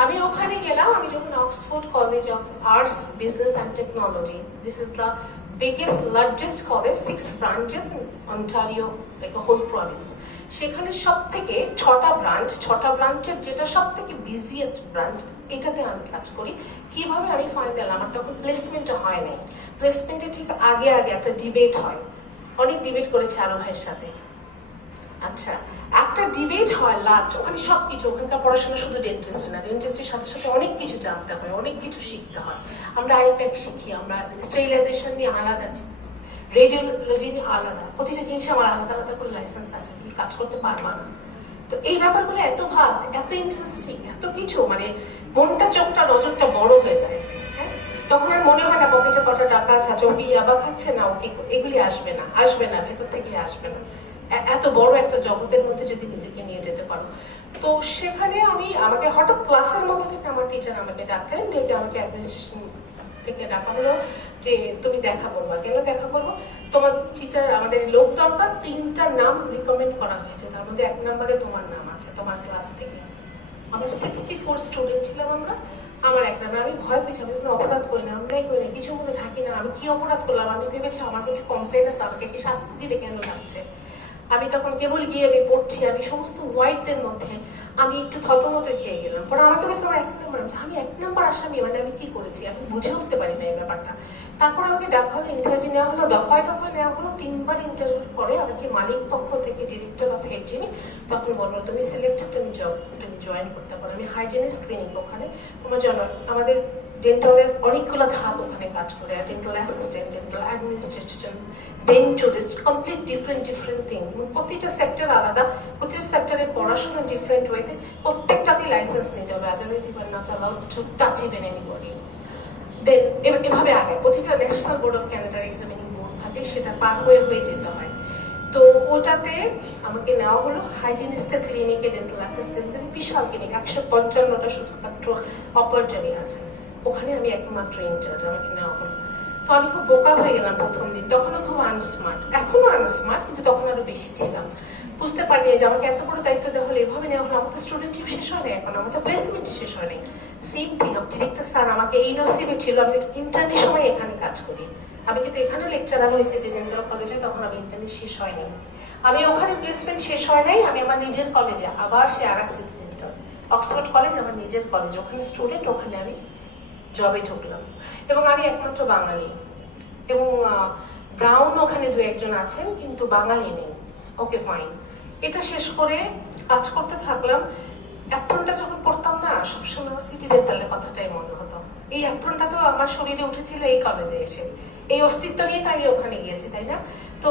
আমি ওখানে গেলাম, আমি যখন Oxford college of arts, business and technology, this is the biggest, largest college, 6 branches in Ontario, like a whole province. সেখানে সব থেকে 6টা ব্রাঞ্চের যেটা সব থেকে বিজিয়েস্ট ব্রাঞ্চ, এটাতে আমি কাজ করি। কিভাবে আমি ফাইনাল, আমার তখন প্লেসমেন্টও হয় নাই। প্লেসমেন্টে ঠিক আগে একটা ডিবেট হয়, অনেক ডিবেট করেছে আরো ভাইয়ের সাথে। আচ্ছা, একটা ডিবেট হয় লাস্ট, ওখানে সবকিছু, ওখানকার পড়াশোনা শুধু ডেন্টিস্ট্রি না, ডেন্টিস্ট্রির সাথে সাথে অনেক কিছু জানতে হয়, অনেক কিছু শিখতে হয়। আমরা আইপ্যাক শিখি, আমরা স্টেরিলাইজেশন নিয়ে আলাদা, রেডিওলজি নিয়ে আলাদা, প্রতিটা জিনিসে আমার আলাদা করে লাইসেন্স আছে, তুমি কাজ করতে পারবা না। তো এই ব্যাপারগুলো এত ভাস্ট, এত ইন্টারেস্টিং, এত কিছু, মানে মনটা, চোখটা, নজরটা বড় হয়ে যায়। হ্যাঁ, তখন আর মনে হয় না পকেটে কটা টাকা আছে, ওকে ইয়াবা খাচ্ছে না, ওকে এগুলি আসবে না, ভেতর থেকে আসবে না। এত বড় একটা জগতের মধ্যে যদি নিজেকে নিয়ে যেতে পারো। তো সেখানে আমাকে হঠাৎ ক্লাসের মধ্যে থেকে আমার টিচার আমাকে ডাকলেন, ডেকে আমাকে অ্যাডমিনিস্ট্রেশন থেকে ডাকা হলো যে তুমি দেখা করবা। কেন দেখা করবো? তোমার টিচার, আমাদের লোক দরকার, 3টা নাম রিকমেন্ড করা হয়েছে, তার মধ্যে 1 নম্বরে তোমার নাম আছে, তোমার ক্লাস থেকে। আমার 64 স্টুডেন্ট ছিলাম আমরা, আমার এক নাম্বার, আমি ভয় পেয়েছি, আমি কোনো অপরাধ করি না, অন্যায় করি না, কিছুর মধ্যে থাকি না, আমি কি অপরাধ করলাম, আমি ভেবেছি আমার কাছে কমপ্লেন আছে, আমাকে কি শাস্তি দিবে কেন লাগছে। আমি তখন কেবল গিয়ে আমি পড়ছি, আমি সমস্ত হোয়াইটদের মধ্যে আমি একটু থতমত খেয়ে গেলাম। পরে আমাকে বলছে আমার 1 নম্বর, আমি 1 নম্বর আসামি, মানে আমি কি করেছি আমি বুঝে উঠতে পারি না এই ব্যাপারটা। তারপর আমাকে ডাকা হলো, ইন্টারভিউ নেওয়া হলো, দফায় দফায় নেওয়া হলো, 3বার ইন্টারভিউ পরে আমাকে মালিক পক্ষ থেকে ডিরেক্টর অফ হেড যিনি তখন বললো তুমি সিলেক্টেড, তুমি জয়েন করতে পারো। আমি হাইজেনিস্ট ক্লিনিক, ওখানে তোমার জন্য আমাদের ডেন্টালের অনেকগুলো ধাপ ওখানে কাজ করে, dental assistant, dental administration, dentist, complete different thing. প্রতিটা সেক্টর আলাদা, প্রতিটা সেক্টরের পড়াশোনা ডিফারেন্ট ওয়েতে, প্রত্যেকটাতেই লাইসেন্স নিতে হবে, otherwise you are not allowed to touch even anybody. Then এভাবে আগে প্রতিটা ন্যাশনাল বোর্ড অফ ক্যানাডার এক্সামিনিং বোর্ড থাকে, সেটা পার হয়ে যেতে হয়। তো ওটাতে আমাকে নেওয়া হলো হাইজিনিস্টের ক্লিনিকে, ডেন্টাল অ্যাসিস্ট্যান্টের বিশাল ক্লিনিক, 155টা শুধুমাত্র অপারেটরি আছে, ওখানে আমি একমাত্র ইনচার্জ, আমাকে নেওয়া হলো। তো আমি খুব বোকা হয়ে গেলাম প্রথম দিন, তখনও খুব আনস্মার্ট, এখনো আনস্মার্ট, কিন্তু তখন আরো বেশি ছিলাম। বুঝতে পারিনি যে আমাকে এত বড় দায়িত্ব দেওয়া হলো, এভাবে নেওয়া হলো। আমার তো স্টুডেন্টশিপ শেষ হয় না এখন, আমার তো প্লেসমেন্টই শেষ হয় নাই। সেম থিং, ডিরেক্টর স্যার আমাকে এই নসিবে ছিল আমি ইন্টার্নের সময় এখানে কাজ করি। আমি কিন্তু এখানেও লেকচারার হয়েছি ডেন্টাল কলেজে, তখন আমি ইন্টার্নি শেষ হয়নি। আমি ওখানে প্লেসমেন্ট শেষ হয় নাই, আমি আমার নিজের কলেজে আবার সে আর এক সিটি ডেন্টাল, অক্সফোর্ড কলেজ আমার নিজের কলেজ, ওখানে স্টুডেন্ট, ওখানে আমি জবে ঢুকলাম। এবং আমি একমাত্র বাঙালি, এবং ব্রাউন ওখানে 2-1 জন আছেন, কিন্তু বাঙালি নেই। ওকে ফাইন, এটা শেষ করে কাজ করতে থাকলাম। অ্যাপ্রনটা যখন পড়তাম না, সবসময় আমার সিটি ডেন্টালের কথাটাই মনে হতো। এই অ্যাপ্রনটা তো আমার শরীরে উঠেছিল এই কলেজে এসে, এই অস্তিত্ব নিয়ে তো আমি ওখানে গিয়েছি, তাই না? তো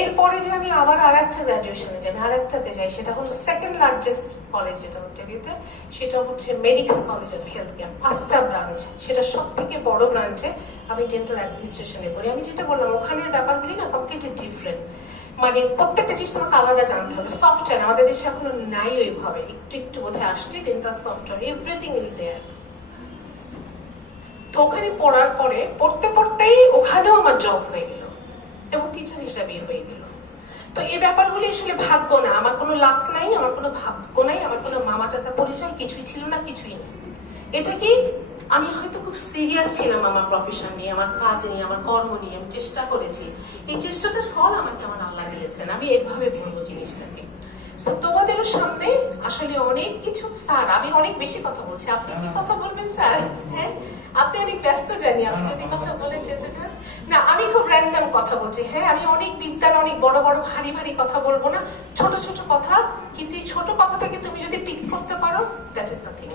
এরপরে যে আমি আবার আর একটা গ্রাজুয়েশনে যাই, আমি আর একটাতে যাই, সেটা হলো সেকেন্ড লার্জেস্ট কলেজ যেটা অন্টারিওতে, সেটা হচ্ছে medics college of health care, 5টা ব্রাঞ্চ, সেটা সব থেকে বড় ব্রাঞ্চে আমি ডেন্টাল অ্যাডমিনিস্ট্রেশনে পড়ি। আমি যেটা বললাম, ওখানের ব্যাপারগুলি না কমপ্লিটলি ডিফারেন্ট, মানে প্রত্যেকটা জিনিস তোমাকে আলাদা জানতে হবে। সফটওয়্যার আমাদের দেশে এখনো নাই ওইভাবে, একটু একটু বোধহয় আসছে dental software, everything is there. তো ওখানে পড়ার পরে পড়তে পড়তেই ওখানেও আমার জব হয়ে গেল এবং টিচার হিসাবে হয়ে গেল। তো এই ব্যাপারগুলি আসলে ভাগ্য না, আমার কোনো লাক নাই, আমার কোনো ভাগ্য নাই, আমার কোনো মামা চাচা পরিচয় কিছুই ছিল না, কিছুই নেই। এটা কি আমি হয়তো খুব সিরিয়াস ছিলাম আমার প্রফেশন নিয়ে, আমার কাজ নিয়ে, আমার কর্ম নিয়ে, আমি চেষ্টা করেছি, এই চেষ্টাটার ফল আমাকে আমার আল্লাহ দিয়েছেন, আমি এইভাবে বলবো জিনিসটাকে। তো তোমাদের সামনে আসলে অনেক কিছু, স্যার আমি অনেক বেশি কথা বলছি, আপনি কি কথা বলবেন স্যার? হ্যাঁ, আপনি অনেক ব্যস্ত জানি, আপনি যদি কথা বলে যেতে চান। না, আমি খুব র্যান্ডম কথা বলছি। হ্যাঁ, আমি অনেক বিদ্যান, অনেক বড় বড় ভারী ভারী কথা বলবো না, ছোট ছোট কথা, কিন্তু এই ছোট কথাটাকে তুমি যদি পিক করতে পারো, that is nothing.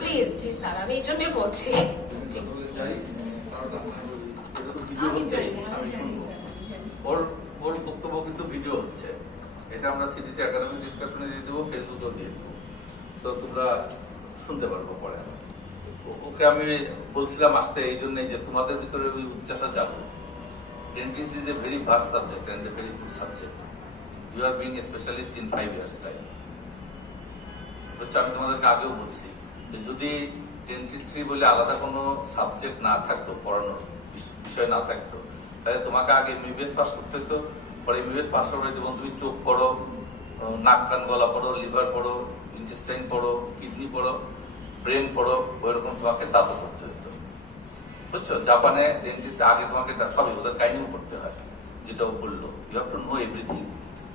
Please G sir, আমি এই জন্যই বলছি। ওর বক্তব্য কিন্তু ভিডিও হচ্ছে, এটা আমরা সিটিসি একাডেমিক ডিসকাশনে দিয়ে দেবো, ফেসবুকেও দিয়ে দেবো, তো তোমরা শুনতে পারবো পরে। ওকে আমি বলছিলাম আসতে এই জন্যই যে তোমাদের ভিতরে ওই উচ্চাসা যাবো। Dentist is a very vast subject and a very good subject. You are being a specialist in 5 years time. হচ্ছে আমি তোমাদেরকে আগেও বলছি যে যদি ডেন্টিস্ট্রি বলে আলাদা কোনো সাবজেক্ট না থাকতো, পড়ানোর বিষয় না থাকতো, তাহলে তোমাকে আগে এমবিবিএস পাস করতে হতো, পরে এমবিবিএস পাস করে যেমন তুমি চোখ পড়ো, নাক কান গলা পড়ো, লিভার পড়ো, ইন্টেস্টাইন পড়ো, কিডনি পড়ো, ব্রেন পড়ো, ওইরকম তোমাকে দাঁতও করতে হতো। বুঝছো, জাপানে ডেন্টিস্ট আগে তোমাকে সবই ওদের কাইনিও করতে হয়, যেটাও বললো। You have to know everything,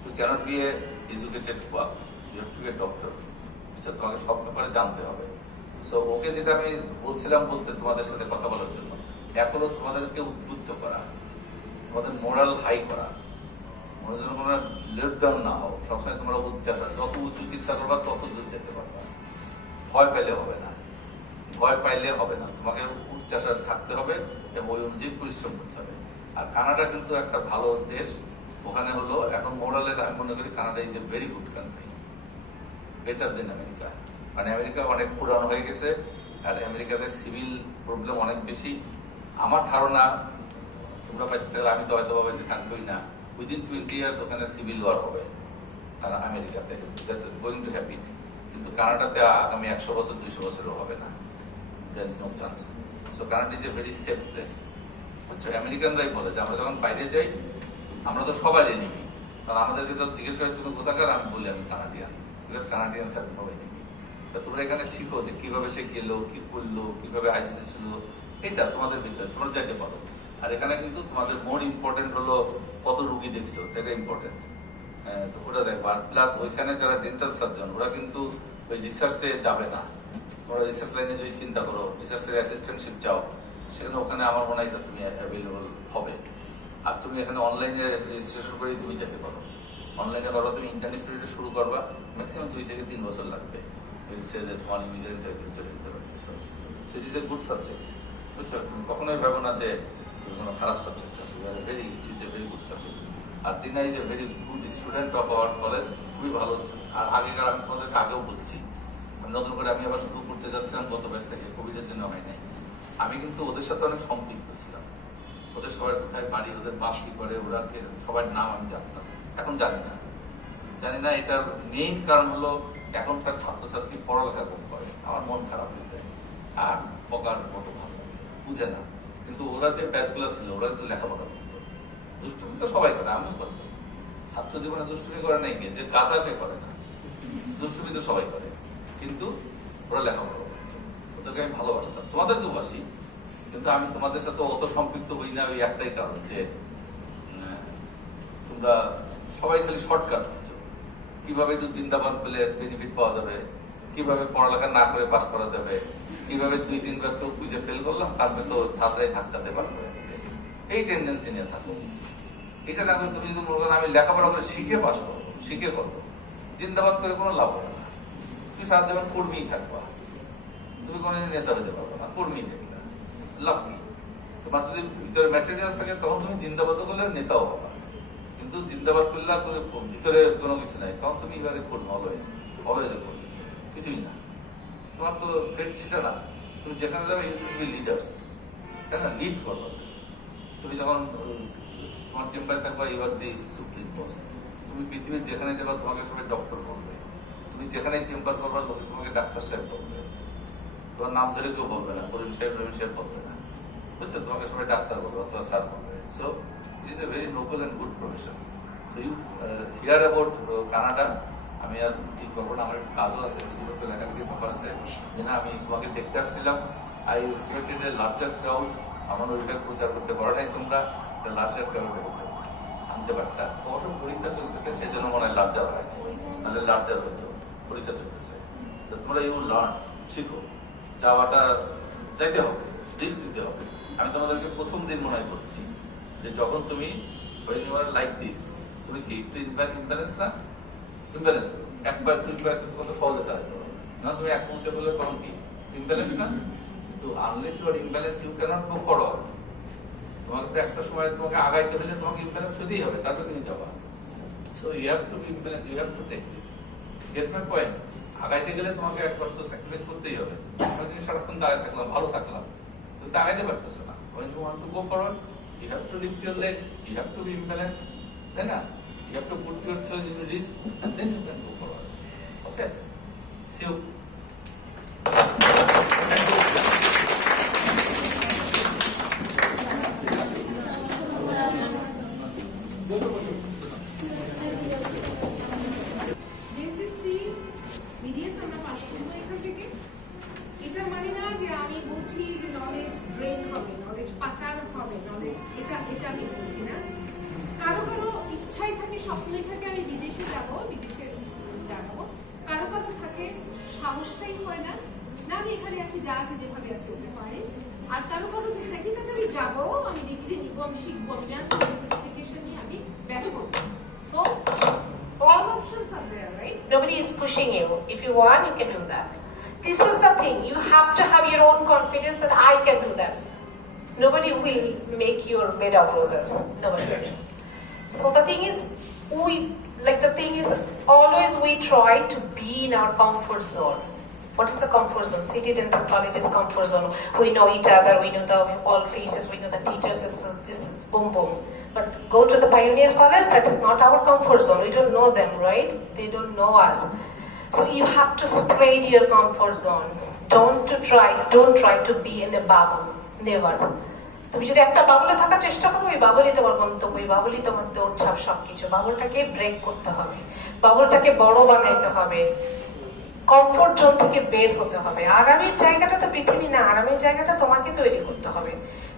you cannot be a educated work, you have to be a doctor. বুঝছো, তোমাকে সব ব্যাপারে জানতে হবে। সো ওকে যেটা আমি বলছিলাম বলতে তোমাদের সাথে কথা বলার জন্য, এখনো তোমাদেরকে উদ্বুদ্ধ করা, তোমাদের মোরাল হাই করা, মনে যেন কোনো লেট ডাউন না হও। সবসময় তোমরা উচ্চারণ, যত উঁচু চিন্তা করবা তত দূর যেতে পারবা। ভয় পেলে হবে না, ভয় পাইলে হবে না, তোমাকে উচ্চারণ থাকতে হবে এবং ওই অনুযায়ী পরিশ্রম করতে হবে। আর কানাডা কিন্তু একটা ভালো দেশ, ওখানে হলো এখন মোরালে আমি মনে করি Canada is a very good country, better then America. মানে আমেরিকা অনেক পুরানো হয়ে গেছে, আর আমেরিকাতে সিভিল প্রবলেম অনেক বেশি। আমার ধারণা তোমরা পাইতে, আমি তো হয়তো বেঁচে থাকবোই না, উইদিন 20 years ওখানে সিভিল ওয়ার হবে আমেরিকাতে, গোয়িং টু হ্যাপি। কিন্তু কানাডাতে আগামী 100 বছর 200 বছরও হবে না, there is no chance. So Canada is a very safe place. বুঝছো, আমেরিকানরাই বলে যে আমরা যখন বাইরে যাই আমরা তো সবাই নিবি, কারণ আমাদেরকে তো জিজ্ঞেস করে তুমি কোথাকার, আমি বলি আমি কানাডিয়ান, বিকজ কানাডিয়ানস আর সবাই নিবি। তা তোমরা এখানে শিখো যে কিভাবে সে গেলো, কি করলো, কিভাবে হাইজিনে ছিল, এটা তোমাদের ভিতরে তোমরা যাইতে পারো। আর এখানে কিন্তু তোমাদের মোর ইম্পর্টেন্ট হলো কত রুগী দেখছো, এটা ইম্পর্টেন্ট। তো ওটা দেখবো। আর প্লাস ওইখানে যারা ডেন্টাল সার্জন ওরা কিন্তু ওই রিসার্চে যাবে না। তোমরা রিসার্চ লাইনে যদি চিন্তা করো, রিসার্চের অ্যাসিস্ট্যান্টশিপ চাও, সেখানে ওখানে আমার মনে হয় এটা তুমি অ্যাভেলেবল হবে। আর তুমি এখানে অনলাইনে রেজিস্ট্রেশন করেই তুমি যেতে পারো। অনলাইনে করবা, তুমি ইন্টারনেট পিরিয়ডে শুরু করবা, ম্যাক্সিমাম 2 থেকে 3 বছর লাগবে। তোমার ইমিডিয়েট চলে যেতে পারতেছো। So it is a good subject, বুঝছো? তুমি কখনোই ভাবো না যে তুমি কোনো খারাপ সাবজেক্ট আছে। Very it is a very good subject. আর Dina is a very good student of our college, খুবই ভালো হচ্ছে। আর আগেকার আমি তোমাদেরকে আগেও বলছি, নতুন করে আমি আবার শুরু করতে যাচ্ছিলাম গত ব্যাচ থেকে, কোভিডের জন্য হয় নাই। আমি কিন্তু ওদের সাথে অনেক সম্পৃক্ত ছিলাম। ওদের সবাই কোথায় বাড়ি, ওদের বাপ কি করে, ওরা সবার নাম আমি জানতাম, এখন জানি না। এটার মেইন কারণ হলো এখনকার ছাত্রছাত্রী পড়ালেখা কম করে, আমার মন খারাপ হয়ে যায়। আর বকার মতো ভালো বুঝে না। কিন্তু ওরা যে ব্যাচগুলো ছিল ওরা কিন্তু লেখাপড়া করতো। দুষ্টুমি তো সবাই করে, আমিও করতাম। ছাত্র জীবনে দুষ্টুমি করে নাই, যে গাধা সে করে না। দুষ্টুমি তো সবাই করে, কিন্তু ওরা লেখাপড়া করতো। ওদেরকে আমি ভালোবাসতাম, তোমাদেরকেও বাসি, কিন্তু আমি তোমাদের সাথে অত সম্পৃক্ত হই না। ওই একটাই কারণ যে তোমরা সবাই খালি শর্টকাট হচ্ছ। কিভাবে একটু জিন্দাবাদ পেলে বেনিফিট পাওয়া যাবে, কিভাবে পড়ালেখা না করে পাস করা যাবে, কিভাবে 2-3 বার চোখ বুঝে ফেল করলাম, তারপরে তো ছাত্রাই থাকতে পাস করে, এই টেন্ডেন্সি নিয়ে থাকো। এটা না করে তুমি যদি মনে করো আমি লেখাপড়া করে শিখে পাস করবো, শিখে করবো, জিন্দাবাদ করে কোনো লাভ হবে না। তুমি সারা জীবন কর্মী থাকবা, তুমি কোনো নেতা হতে পারবে না। কর্মী থাকলে লাভ কি? তোমার যদি ভিতরে ম্যাটেরিয়ালস থাকে তখন তুমি জিন্দাবাদ করলে নেতাও হবে, কিন্তু জিন্দাবাদ করলে ভিতরে কোনো কিছু নাই, তখন তুমি এবারে করবে, অলওয়েজ অলওয়েজ করবে, কিছুই না। তোমার তো ফেট সেটা না। তুমি যেখানে যাবে ইউ শুড বি লিডার্স, তাই না? লিড করবে। তুমি যখন তোমার চেম্বারে থাকবা, ইউ আর দি সুপ্রিম বস। তুমি পৃথিবীর যেখানে যাবা তোমাকে সবাই ডক্টর বলবে, তুমি যেখানে চেম্বার করবা তোমাকে ডাক্তার সাহেব বলবে, তোমার নাম ধরে কেউ বলবে না, করিম সাহেব বলবে না, বুঝছো? তোমাকে সবাই ডাক্তার বলবে অথবা স্যার বলবে। So it is a very noble and good profession. So you hear about Canada. আমি আর কি করবো না, আমার একটু কাজও আছে, লেখালেখি ব্যাপার আছে, যে না আমি তোমাকে দেখতে আসছিলাম। I respected A larger crowd. আমার ওইটা প্রচার করতে পারো নাই, তোমরা লার্জার ক্রাউডে করতে আনতে পারতা। অবশ্য পরীক্ষা চলতেছে, সেজন্য মনে হয় লার্জার হয়, নাহলে লার্জার হতো। পরীক্ষা চলতেছে, তোমরা ইউ লার্ন, শিখো। যাওয়াটা যাইতে হবে, রিস্ক দিতে হবে। আমি তোমাদেরকে প্রথম দিন মনে করছি যে যখন তুমি লাইক দিস, তুমি কি একটু ইম্ব্যালেন্স না, ইম্ব্যালেন্স একবার 2বার কত সহজে দাঁড়াতে পারো না। তুমি এক মুহূর্তে বললে তখন কি ইম্ব্যালেন্স না? তো unless you are imbalance you cannot go forward. তোমাকে তো একটা সময় তোমাকে আগাইতে হলে তোমাকে ইম্ব্যালেন্স হতেই হবে, তারপরে তুমি যাবা। So you have to be imbalance, you have to take this. Get my point? আগাইতে গেলে তোমাকে একবার তো স্যাক্রিফাইস করতেই হবে। তুমি সারাক্ষণ দাঁড়ায় থাকলাম, ভালো থাকলাম, তুমি তো আগাইতে পারতেছো না। When you want to go forward, you have to lift your leg, you have to be imbalanced, তাই না? You have to put yourself in risk and then you can go forward. Okay? See you. Dentistry BDS আমরা pass করবো এখান থেকে। এটা মানে না যে আমি বলছি যে নলেজ ড্রেন হবে, নলেজ পাচার হবে, নলেজ এটা আমি বলছি না। কারো কারো ইচ্ছাই থাকে, স্বপ্নই থাকে আমি বিদেশে যাব, বিদেশে যাবো। কারো কারো থাকে সাহসটাই হয় না, না আমি এখানে আছি, যা আছে যেভাবে আছে ওটা পারে। আর কারো কারো যে হ্যাঁ ঠিক আছে আমি যাবো, আমি ডিগ্রি নিবো, আমি শিখবো, আমি জানবো, সার্টিফিকেশন নিয়ে আমি ব্যাক করবো। So all options are there, right? Nobody is pushing you. If you want, you can do that. This is the thing. You have to have your own confidence that I can do that. Nobody will make your bed of roses. Nobody will. So the thing is, always we try to be in our comfort zone. What is the comfort zone? City Dental College is comfort zone. We know each other. We know all faces. We know the teachers. This is boom boom. But go to the Pioneer College. That is not our comfort zone. We don't know them, right? They don't know us. So you have to spread your comfort zone. Don't try to be in a bubble. Never. তুমি যদি একটা বাবলে থাকার চেষ্টা করো, ওই বাবলই তোমার গন্তব্য, ওই বাবলই তোমার দৌড়ঝাঁপ সবকিছু। বাবলটাকে ব্রেক করতে হবে, বাবলটাকে বড় বানাইতে হবে। কমফোর্ট জোন থেকে বের হতে হবে। আরামের জায়গাটা তো পৃথিবী না, আরামের জায়গাটা তোমাকে তৈরি করতে হবে।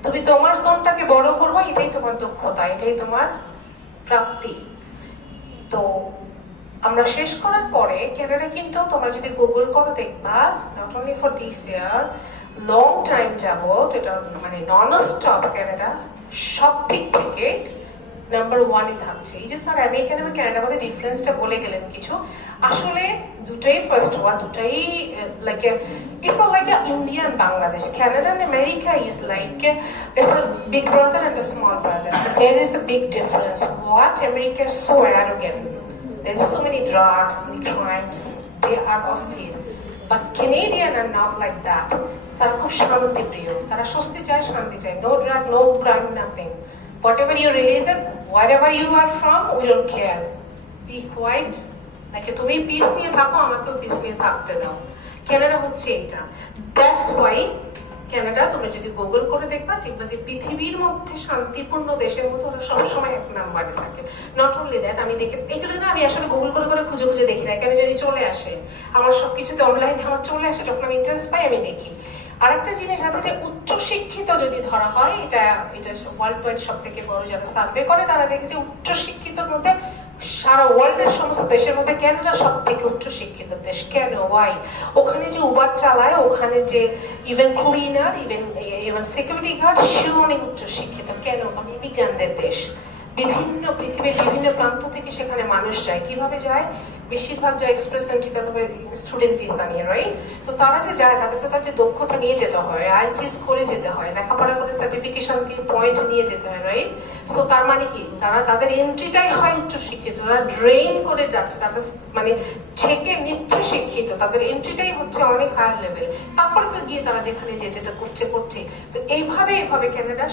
তুমি তোমার জোনটাকে বড় করবো, এটাই তোমার দক্ষতা, এটাই তোমার প্রাপ্তি। তো আমরা শেষ করার পরে ক্যানাডা কিন্তু তোমরা যদি গুগল করো দেখবা, not only for this year, long time যাবত এটা মানে নন স্টপ ক্যানাডা সব দিক থেকে নাম্বার ওয়ানই থাকছে। এই যে স্যার আমেরিকান এবং ক্যানাডার মধ্যে ডিফারেন্সটা বলে গেলেন কিছু, আসলে দুটাই ফার্স্ট ওয়ার্ল্ড, দুটাই like it's like India and Bangladesh. Canada and America is like it's a big brother and a small brother, but there is a big difference. What America is so arrogant, there is so many drugs, many crimes, they are austere, but Canadian are not like that. তারা খুব শান্তি প্রিয়, তারা স্বস্তি চায়, শান্তি চায়, no drug, no crime, nothing. Whatever your religion, wherever you are from, we don't care. Be quiet. Like তুমি পিস নিয়ে থাকো, আমাকেও পিস নিয়ে থাকতে দাও। ক্যানাডা হচ্ছে এটা। দ্যাটস ওয়াই ক্যানাডা তোমরা যদি গুগল করে দেখবা যে পৃথিবীর মধ্যে শান্তিপূর্ণ দেশের মধ্যে ওরা সবসময় এক নাম্বারে থাকে। নট অনলি দ্যাট, আমি দেখে এগুলো না আমি আসলে গুগল করে করে খুঁজে খুঁজে দেখি না, এখানে যদি চলে আসে আমার সবকিছুতে অনলাইনে আমার চলে আসে, যখন আমি ইন্টারেস্ট পাই আমি দেখি। আরেকটা জিনিস আছে যে উচ্চ শিক্ষিত যদি ধরা হয়, এটা ওয়ার্ল্ড ওয়াইড সব থেকে বড় যারা সার্ভে করে তারা দেখে যে উচ্চ শিক্ষিতর মধ্যে সারা ওয়ার্ল্ডের সমস্ত দেশের মধ্যে ক্যানাডা সব থেকে উচ্চ শিক্ষিত দেশ। কেন? ওয়াই? ওখানে যে উবার চালায়, ওখানে যে even cleaner, even security guard, সেও অনেক উচ্চ শিক্ষিত। কেন? মানে বিজ্ঞানদের দেশ। বিভিন্ন পৃথিবীর বিভিন্ন প্রান্ত থেকে সেখানে মানুষ যায়। কিভাবে যায়? বেশিরভাগ যায় এক্সপ্রেস এন্ট্রি অথবা স্টুডেন্ট ভিসা নিয়ে, রাইট? তো তারা যে যায় তাদের তো তাদের দক্ষতা নিয়ে যেতে হয়, আইএলটিএস করে যেতে হয়, লেখাপড়া করে সার্টিফিকেশন দিয়ে পয়েন্ট নিয়ে যেতে হয়, রাইট? সো তার মানে কি তারা তাদের এন্ট্রিটাই হয় উচ্চ শিক্ষিত, তারা ড্রেন করে যাচ্ছে, তাদের মানে ছেকে নিত্য শিক্ষিত, তাদের এন্ট্রিটাই হচ্ছে অনেক হায়ার লেভেল। তারপরে তো গিয়ে তারা যেখানে যে যেটা করছে। তো এইভাবে ক্যানাডা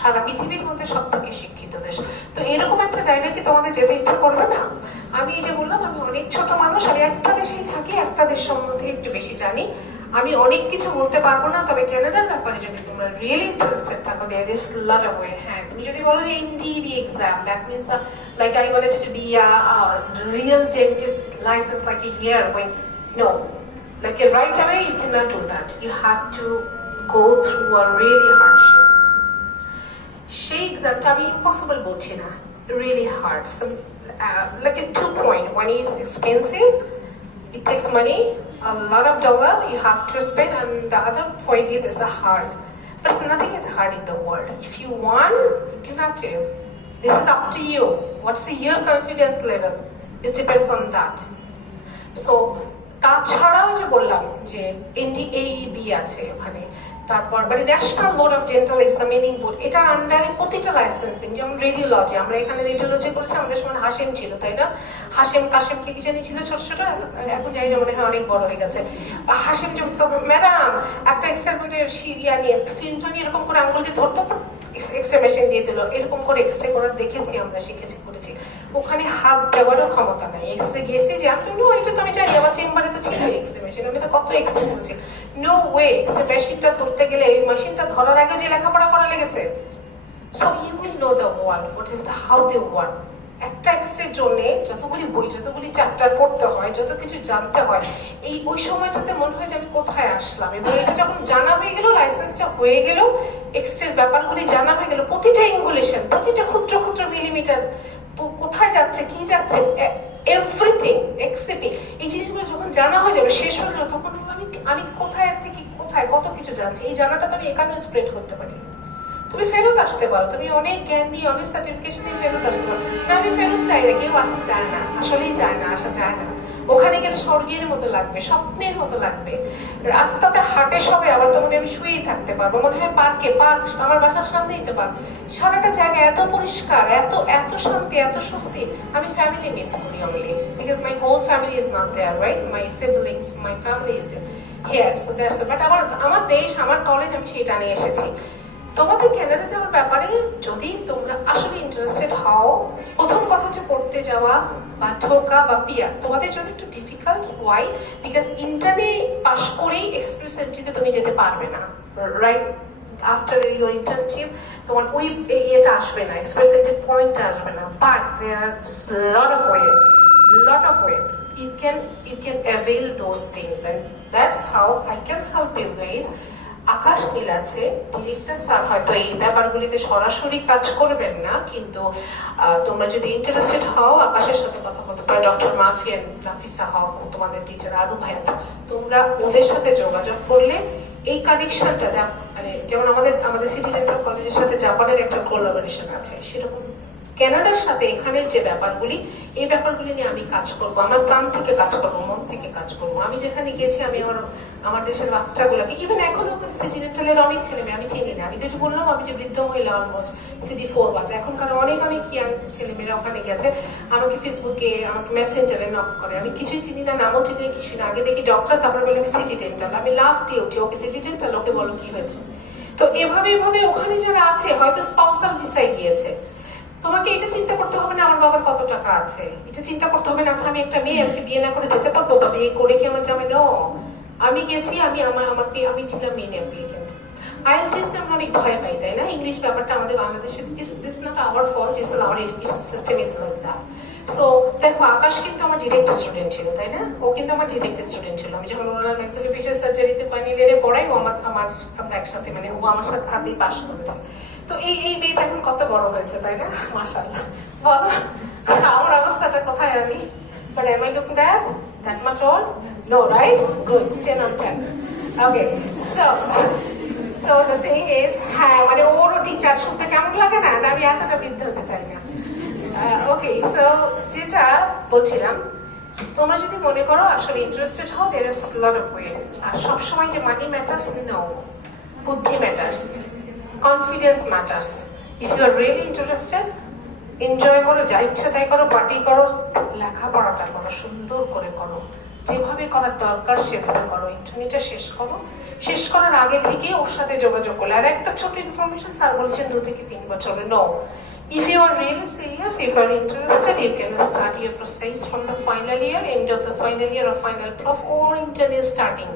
সারা পৃথিবীর মধ্যে সব থেকে শিক্ষিত দেশ। তো এরকম একটা জায়গায় কি তোমাদের যেতে ইচ্ছা করবে না? আমি এই যে বললাম আমি অনেক ছোট মানুষ, আমি একটা দেশেই থাকি, একটা দেশ সম্বন্ধে একটু বেশি জানি, আমি অনেক কিছু বলতে পারবো না। তবে ক্যানাডার ব্যাপারে যদি তোমরা রিয়েলি ইন্টারেস্টেড থাকো, there is lot of way. হ্যাঁ, তুমি যদি বলো যে NDB exam, that means like I wanted to be a real dentist license like a year when, no, like right away you cannot do that. You have to go through a really hardship. সেই এক্সামটা আমি impossible বলছি না, really hard. Some like a 2 point. One is expensive, it takes money, a lot of dollar you have to spend, and the other point is it's a hard. But nothing is hard in the world. If you want, you cannot do. This is up to you. What's your confidence level? It depends on that. So তাছাড়াও যে বললাম যে এনডিএবি আছে ওখানে, তারপর মানে national board of dental examining board, এটা আন্ডারে প্রতিটা লাইসেন্সিং, যেমন রেডিওলজি, আমরা এখানে রেডিওলজি করেছি, আমাদের সময় হাসেম ছিল, তাই না? হাসেম কাশেম কি জানি ছিল ছোট ছোট, এখন জানি না, মনে হয় অনেক বড় হয়ে গেছে। হাসেম যে ম্যাডাম একটা এক্সপেরিমেন্টের সিরিয়া নিয়ে ফিল্মটা নিয়ে এরকম করে আঙুল দিয়ে ধরতো, এক্সরে মেশিন দিয়ে দিল, এরকম করে এক্সরে করার দেখেছি আমরা, শিখেছি, করেছি। ওখানে হাত দেওয়ারও ক্ষমতা নাই। এক্সরে গেছি যে আমি তো এটা তো আমি জানি, আমার চেম্বারে তো ছিল এক্সরে মেশিন, আমি তো কত এক্সরে করেছি। নো ওয়ে, এক্সরে মেশিনটা ধরতে গেলে এই মেশিনটা ধরার আগে যে লেখাপড়া করা লেগেছে। So you will know the world, what is the how they work. একটা এক্সরের জন্য যতগুলি বই, যতগুলি চ্যাপ্টার পড়তে হয়, যত কিছু জানতে হয়, ওই সময়টাতে মনে হয় যে আমি কোথায় আসলাম। এবং এটা যখন জানা হয়ে গেল, লাইসেন্সটা হয়ে গেল, এক্সরের ব্যাপারগুলি জানা হয়ে গেল, প্রতিটা ইঙ্গুলেশন, প্রতিটা ক্ষুদ্র ক্ষুদ্র মিলিমিটার, কোথায় যাচ্ছে, কি যাচ্ছে, এভরিথিং এক্সেপ্ট এই জিনিসগুলো যখন জানা হয়ে যাবে, শেষ হয়ে গেল, তখন আমি কোথায় থেকে কোথায় কত কিছু জানছি। এই জানাটা তো আমি এখানেও স্প্রেড করতে পারি। তুমি ফেরত আসতে পারো, তুমি অনেক জ্ঞান নিয়ে, অনেক সার্টিফিকেশন নিয়ে ফেরত আসতে পারো। না, আমি ফেরত চাই না, কেউ আসতে চায় না, আসলেই চায় না, আসা যায় না। ওখানে গেলে স্বর্গের মতো লাগবে, স্বপ্নের মতো লাগবে। রাস্তাতে হাঁটে সবাই, আবার তো মনে আমি শুয়েই থাকতে পারবো, মনে হয় পার্ক আমার বাসার সামনেই তো পার্ক, সারাটা জায়গা এত পরিষ্কার, এত এত শান্তি, এত স্বস্তি। আমি ফ্যামিলি মিস করি only because my whole family is not there, right? My siblings, my family is here, so that's but আমার দেশ, আমার কলেজ, আমি সেটা নিয়ে এসেছি। তোমাদের ক্যানাডা যাওয়ার ব্যাপারে যদি তোমরা আসলে ইন্টারেস্টেড হও, প্রথম কথা হচ্ছে পড়তে যাওয়া বা ঢোকা বা পিয়ার তোমাদের জন্য একটু ডিফিকাল্ট। ওয়াই? বিকজ ইন্টারনে পাস করেই এক্সপ্রেস এন্ট্রিতে তুমি যেতে পারবে না, রাইট? আফটার ইউর ইন্টার্নশিপ তোমার ওই ইয়েটা আসবে না, এক্সপ্রেস এন্ট্রি পয়েন্টটা আসবে না। But there are lot of way you can avail those things, and that's how I can help you guys. আকাশ নীল আছে, ডিরেক্টর স্যার হয়তো এই ব্যাপারগুলিতে সরাসরি কাজ করবেন না, কিন্তু তোমরা যদি ইন্টারেস্টেড হও আকাশের সাথে কথা বলতে পারো, ডক্টর মাফিয়া নাফিসা হক তোমাদের টিচার আরু ভাই আছে, তোমরা ওদের সাথে যোগাযোগ করলে এই কানেকশনটা যা মানে যেমন আমাদের সিটি ডেন্টাল কলেজের সাথে জাপানের একটা কোলাবোরেশন আছে, সেরকম কানাডার সাথে এখানের যে ব্যাপারগুলি, এই ব্যাপারগুলি নিয়ে আমি কাজ করব, আমার প্রাণ থেকে কাজ করব, মন থেকে কাজ করব। আমি যেখানে গেছি আমি আমার দেশের বাচ্চাগুলোকে, ইভেন এখন ওখানে সিটি ডেন্টালের অনেক ছেলে মেয়ে আমি চিনি না, আমি যেটা বললাম আমি যে বৃদ্ধ মহিলা অলমোস্ট CD4 বাচ্চা, এখনকার অনেক ইয়াং ছেলেমেয়েরা ওখানে গেছে, আমাকে ফেসবুকে আমাকে মেসেঞ্জারে নক করে, আমি কিছুই চিনি না, নামও চিনি না, কিছুই না, আগে দেখি ডক্টর, তারপরে বলে আমি সিটি ডেন্টাল, আমি লাভ দিয়ে উঠি ওকে সিটি ডেন্টাল, ওকে বলো কি হয়েছে। তো এভাবে ওখানে যারা আছে হয়তো স্পাউসাল ভিসায় গিয়েছে, তোমাকে এটা চিন্তা করতে হবে না আমার বাবার কত টাকা আছে, এটা চিন্তা করতে হবে না আচ্ছা আমি একটা মেয়ে, আমাকে বিয়ে না করে যেতে পারবো বা বিয়ে করে কি আমার জামাই? নো, আমি গেছি, আমি ছিলাম মেন অ্যাপ্লিকেন্ট। IELTS আমরা অনেক ভয় পাই, তাই না? ইংলিশ ব্যাপারটা আমাদের বাংলাদেশে this not our fault, is our education system is like that. So দেখো আকাশ কিন্তু আমার ডিরেক্ট স্টুডেন্ট ছিল, তাই না? ও কিন্তু আমার ডিরেক্ট স্টুডেন্ট ছিল। আমি যখন ওনার ম্যাক্সিলোফেশিয়াল সার্জারিতে ফাইনাল ইয়ারে পড়াই, ও আমরা একসাথে মানে ও আমার সাথে হাতেই পাশ করেছে। তো এই মেয়েটা এখন কত বড় হয়েছে, তাই না? মাশাআল্লাহ, বলো আমার অবস্থাটা কোথায় আমি? But am I looking that much old? No, right? Good, 10 on 10. Okay, so the thing is, হ্যাঁ মানে ওরও টিচার শুনতে কেমন লাগে না, আমি এতটা বৃদ্ধ হতে চাই না। ওকে, সো যেটা বলছিলাম, তোমরা যদি মনে করো আসলে ইন্টারেস্টেড হও, there is a lot of way, আর সবসময় যে মানি ম্যাটার্স, নো, বুদ্ধি matters, confidence matters. If you are really interested, enjoy করো, যা ইচ্ছা তাই করো, পার্টি করো, লেখাপড়াটা করো, সুন্দর করে করো, যেভাবে করার দরকার সেভাবে করো, ইন্টারনেটে শেষ করো, শেষ করার আগে থেকে ওর সাথে যোগাযোগ করলে। আর একটা ছোট ইনফরমেশন, স্যার বলছেন 2 থেকে 3 বছর, no, if you are really serious, if you are interested, you can start your process from the final year, end of the final year or final prof, or intern starting.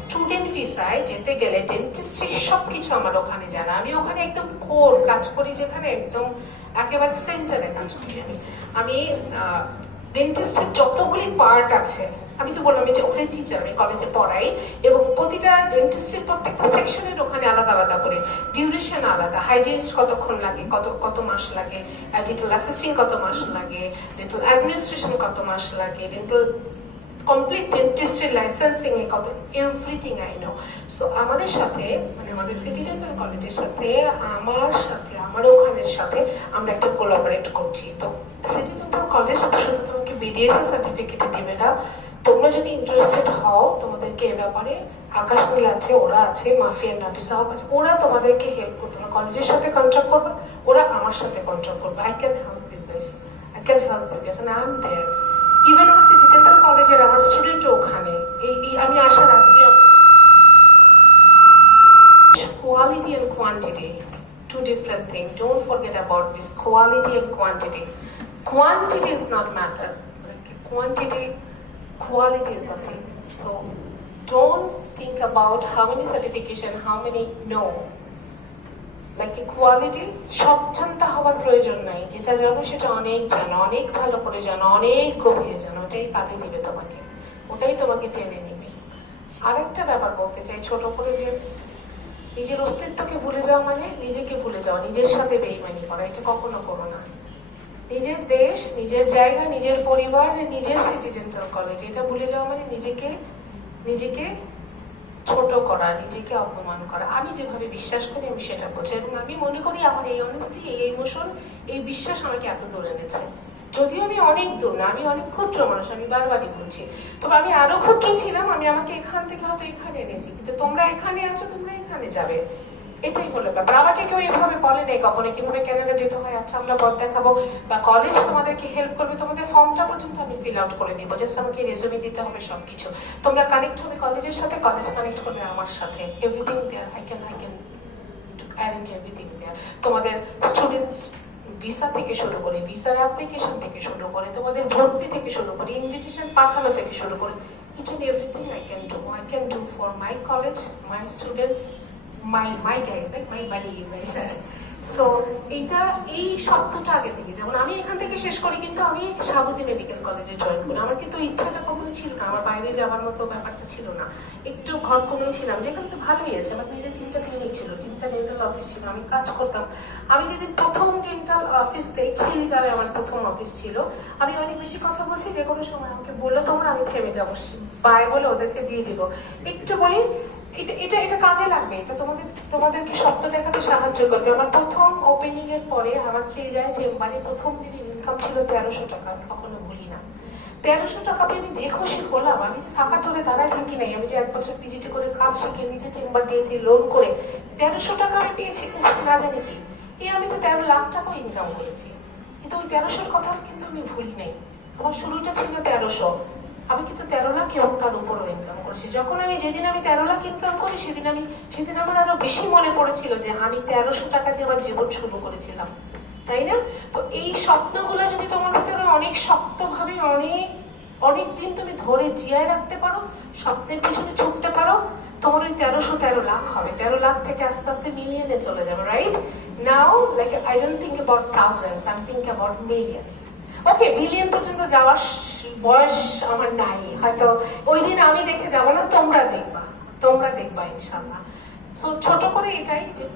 Student ভিসায় যেতে গেলে dentistry সবকিছু আমার ওখানে জানা, আমি ওখানে একদম কোর কাজ করি, যেখানে একদম একেবারে সেন্টারে কাজ করি। আমি ডেন্টিস্টের যতগুলি পার্ট আছে, আমি তো বললাম যে ওখানে টিচার, আমি কলেজে পড়াই, এবং প্রতিটা ডেন্টিস্টের প্রত্যেকটা সেকশনের ওখানে আলাদা আলাদা করে ডিউরেশন আলাদা, হাইজিনিস্ট কতক্ষণ লাগে, কত মাস লাগে, ডেন্টাল অ্যাসিস্টিং কত মাস লাগে, ডেন্টাল অ্যাডমিনিস্ট্রেশন কত মাস লাগে, ডেন্টাল কমপ্লিট ডেন্টিস্ট্রি লাইসেন্সিং এ কত, এভরিথিং আই নো। সো আমাদের সাথে মানে আমাদের সিটি ডেন্টাল কলেজের সাথে আমার ওখানের সাথে আমরা একটা কোলাবোরেট করছি। তো সিটি ডেন্টাল কলেজ শুধু তোমাকে BDSS সার্টিফিকেট দিবে না, তোমরা যদি ইন্টারেস্টেড হও, তোমাদেরকে এ ব্যাপারে আকাশ নীল আছে, ওরা আছে, মাফিয়া নাফিসা হক আছে, ওরা তোমাদেরকে হেল্প করবে, তোমরা কলেজের সাথে কন্ট্যাক্ট করবে, ওরা আমার সাথে কন্ট্যাক্ট করবে। I can help you guys, I can help you guys, and I am there. Even আমার সিটি ডেন্টাল কলেজের আমার স্টুডেন্টও ওখানে, এই আমি আসার আগে, quality and quantity, two different things. Don't forget about this, quality and quantity. Quantity is not matter, like quality is the thing. So don't think about how many certification, how many, no, like quality সব জানতে হওয়ার প্রয়োজন নাই, যেটা জানো সেটা অনেক জানো, অনেক ভালো করে জানো, অনেক গভীরে জানো, ওটাই কাজে দিবে তোমাকে, ওটাই তোমাকে টেনে নিবে। আরেকটা ব্যাপার বলতে চাই ছোট করে, যে নিজের অস্তিত্বকে ভুলে যাওয়া মানে নিজেকে ভুলে যাওয়া, নিজের সাথে বেইমানি করা, এটা কখনো করো না। নিজের দেশ, নিজের জায়গা, নিজের পরিবার, নিজের সিটি ডেন্টাল কলেজ, এটা ভুলে যাওয়া মানে নিজেকে ছোট করা, নিজেকে অপমান করা। আমি যেভাবে বিশ্বাস করি আমি সেটা বলছি, এবং আমি মনে করি আমার এই অনেস্টি, এই ইমোশন, এই বিশ্বাস আমাকে এত দূর এনেছে। যদিও আমি অনেক দূর না, আমি অনেক ক্ষুদ্র মানুষ, আমি বারবারই বলছি, তবে আমি আরো ক্ষুদ্র ছিলাম, আমাকে এখান থেকে হয়তো এখানে এনেছি, কিন্তু তোমরা এখানে আছো, তোমরা এখানে যাবে, এটাই হলো ব্যাপার। আমাকে কেউ এভাবে বলে নাই কখনো কিভাবে ক্যানাডা যেতে হয়, আচ্ছা আমরা পথ দেখাবো, বা কলেজ তোমাদেরকে হেল্প করবে, তোমাদের ফর্মটা পর্যন্ত আমি ফিল আউট করে দিব, জাস্ট আমাকে রেজুমে দিতে হবে, সবকিছু। তোমরা কানেক্ট হবে কলেজের সাথে, কলেজ কানেক্ট করবে আমার সাথে, everything there, I can arrange everything there. তোমাদের স্টুডেন্টস ভিসা থেকে শুরু করে, ভিসার অ্যাপ্লিকেশন থেকে শুরু করে, তোমাদের ভর্তি থেকে শুরু করে, ইনভিটেশন পাঠানো থেকে শুরু করে, each and everything I can do for my college, my students, my guys, like my buddy, you guys are. So এই স্বপ্নটা আগে থেকে, যেমন আমি এখান থেকে শেষ করি কিন্তু আমি সাবতী মেডিকেল কলেজে জয়েন করি। আমার কিন্তু ইচ্ছাটা কখনো ছিল না, আমার বাইরে যাওয়ার মতো ব্যাপারটা ছিল না। একটু ঘর কমেই ছিলাম, যেখানে তো ভালোই আছে, আমার নিজের 3টা ক্লিনিক ছিল, 3টা ডেন্টাল অফিস ছিল, আমি কাজ করতাম। আমি যেদিন প্রথম ডেন্টাল অফিস দেই, খিলগাঁওয়ে আমার প্রথম অফিস ছিল। আমি অনেক বেশি কথা বলছি, যে কোনো সময় আমাকে বললো তোমরা, আমি থেমে যাবো, বাই বলে ওদেরকে দিয়ে দিব। একটু বলি, এটা কাজে লাগবে, এটা তোমাদেরকে স্বপ্ন দেখাতে সাহায্য করবে। আমার প্রথম ওপেনিং এর পরে আমার খিলগাঁওয়ে চেম্বারে প্রথম দিনের ইনকাম ছিল 1300 টাকা, আমি কখনো ভুলি না। 1300 টাকাতে আমি যে খুশি হলাম, আমি যে সাকা ধরে দাঁড়ায় থাকি নাই, আমি যে 1 বছর পিজিটি করে কাজ শিখে নিজে চেম্বার দিয়েছি লোন করে, 1300 টাকা আমি পেয়েছি, না জানি কি আমি তো 13 লাখ টাকা ইনকাম করেছি। কিন্তু ওই 1300 কথা কিন্তু আমি ভুলি নাই। আমার শুরুটা ছিল 1300, আমি কিন্তু 13 লাখ এবং তার উপরও ইনকাম করেছি। যখন যেদিন আমি 13 লাখ ইনকাম করি, সেদিন আমার আরো বেশি মনে পড়েছিল যে আমি 1300 টাকা দিয়ে আমার জীবন শুরু করেছিলাম, তাই না? তো এই স্বপ্নগুলো যদি তোমার ভিতরে অনেক শক্তভাবে অনেক দিন তুমি ধরে জিয়ায় রাখতে পারো, স্বপ্নের পিছনে ছুটতে পারো, তোমার ওই 13 লাখ হবে। 13 লাখ থেকে আস্তে আস্তে মিলিয়নে চলে যাবে, right? Now like I don't think about thousands, I think about millions. Okay, billion পর্যন্ত যাওয়ার বয়স আমার নাই, হয়তো ওই দিন আমি দেখে যাবো না, তোমরা দেখবা ইনশাল্লাহ। সো ছোট করে এটাই যে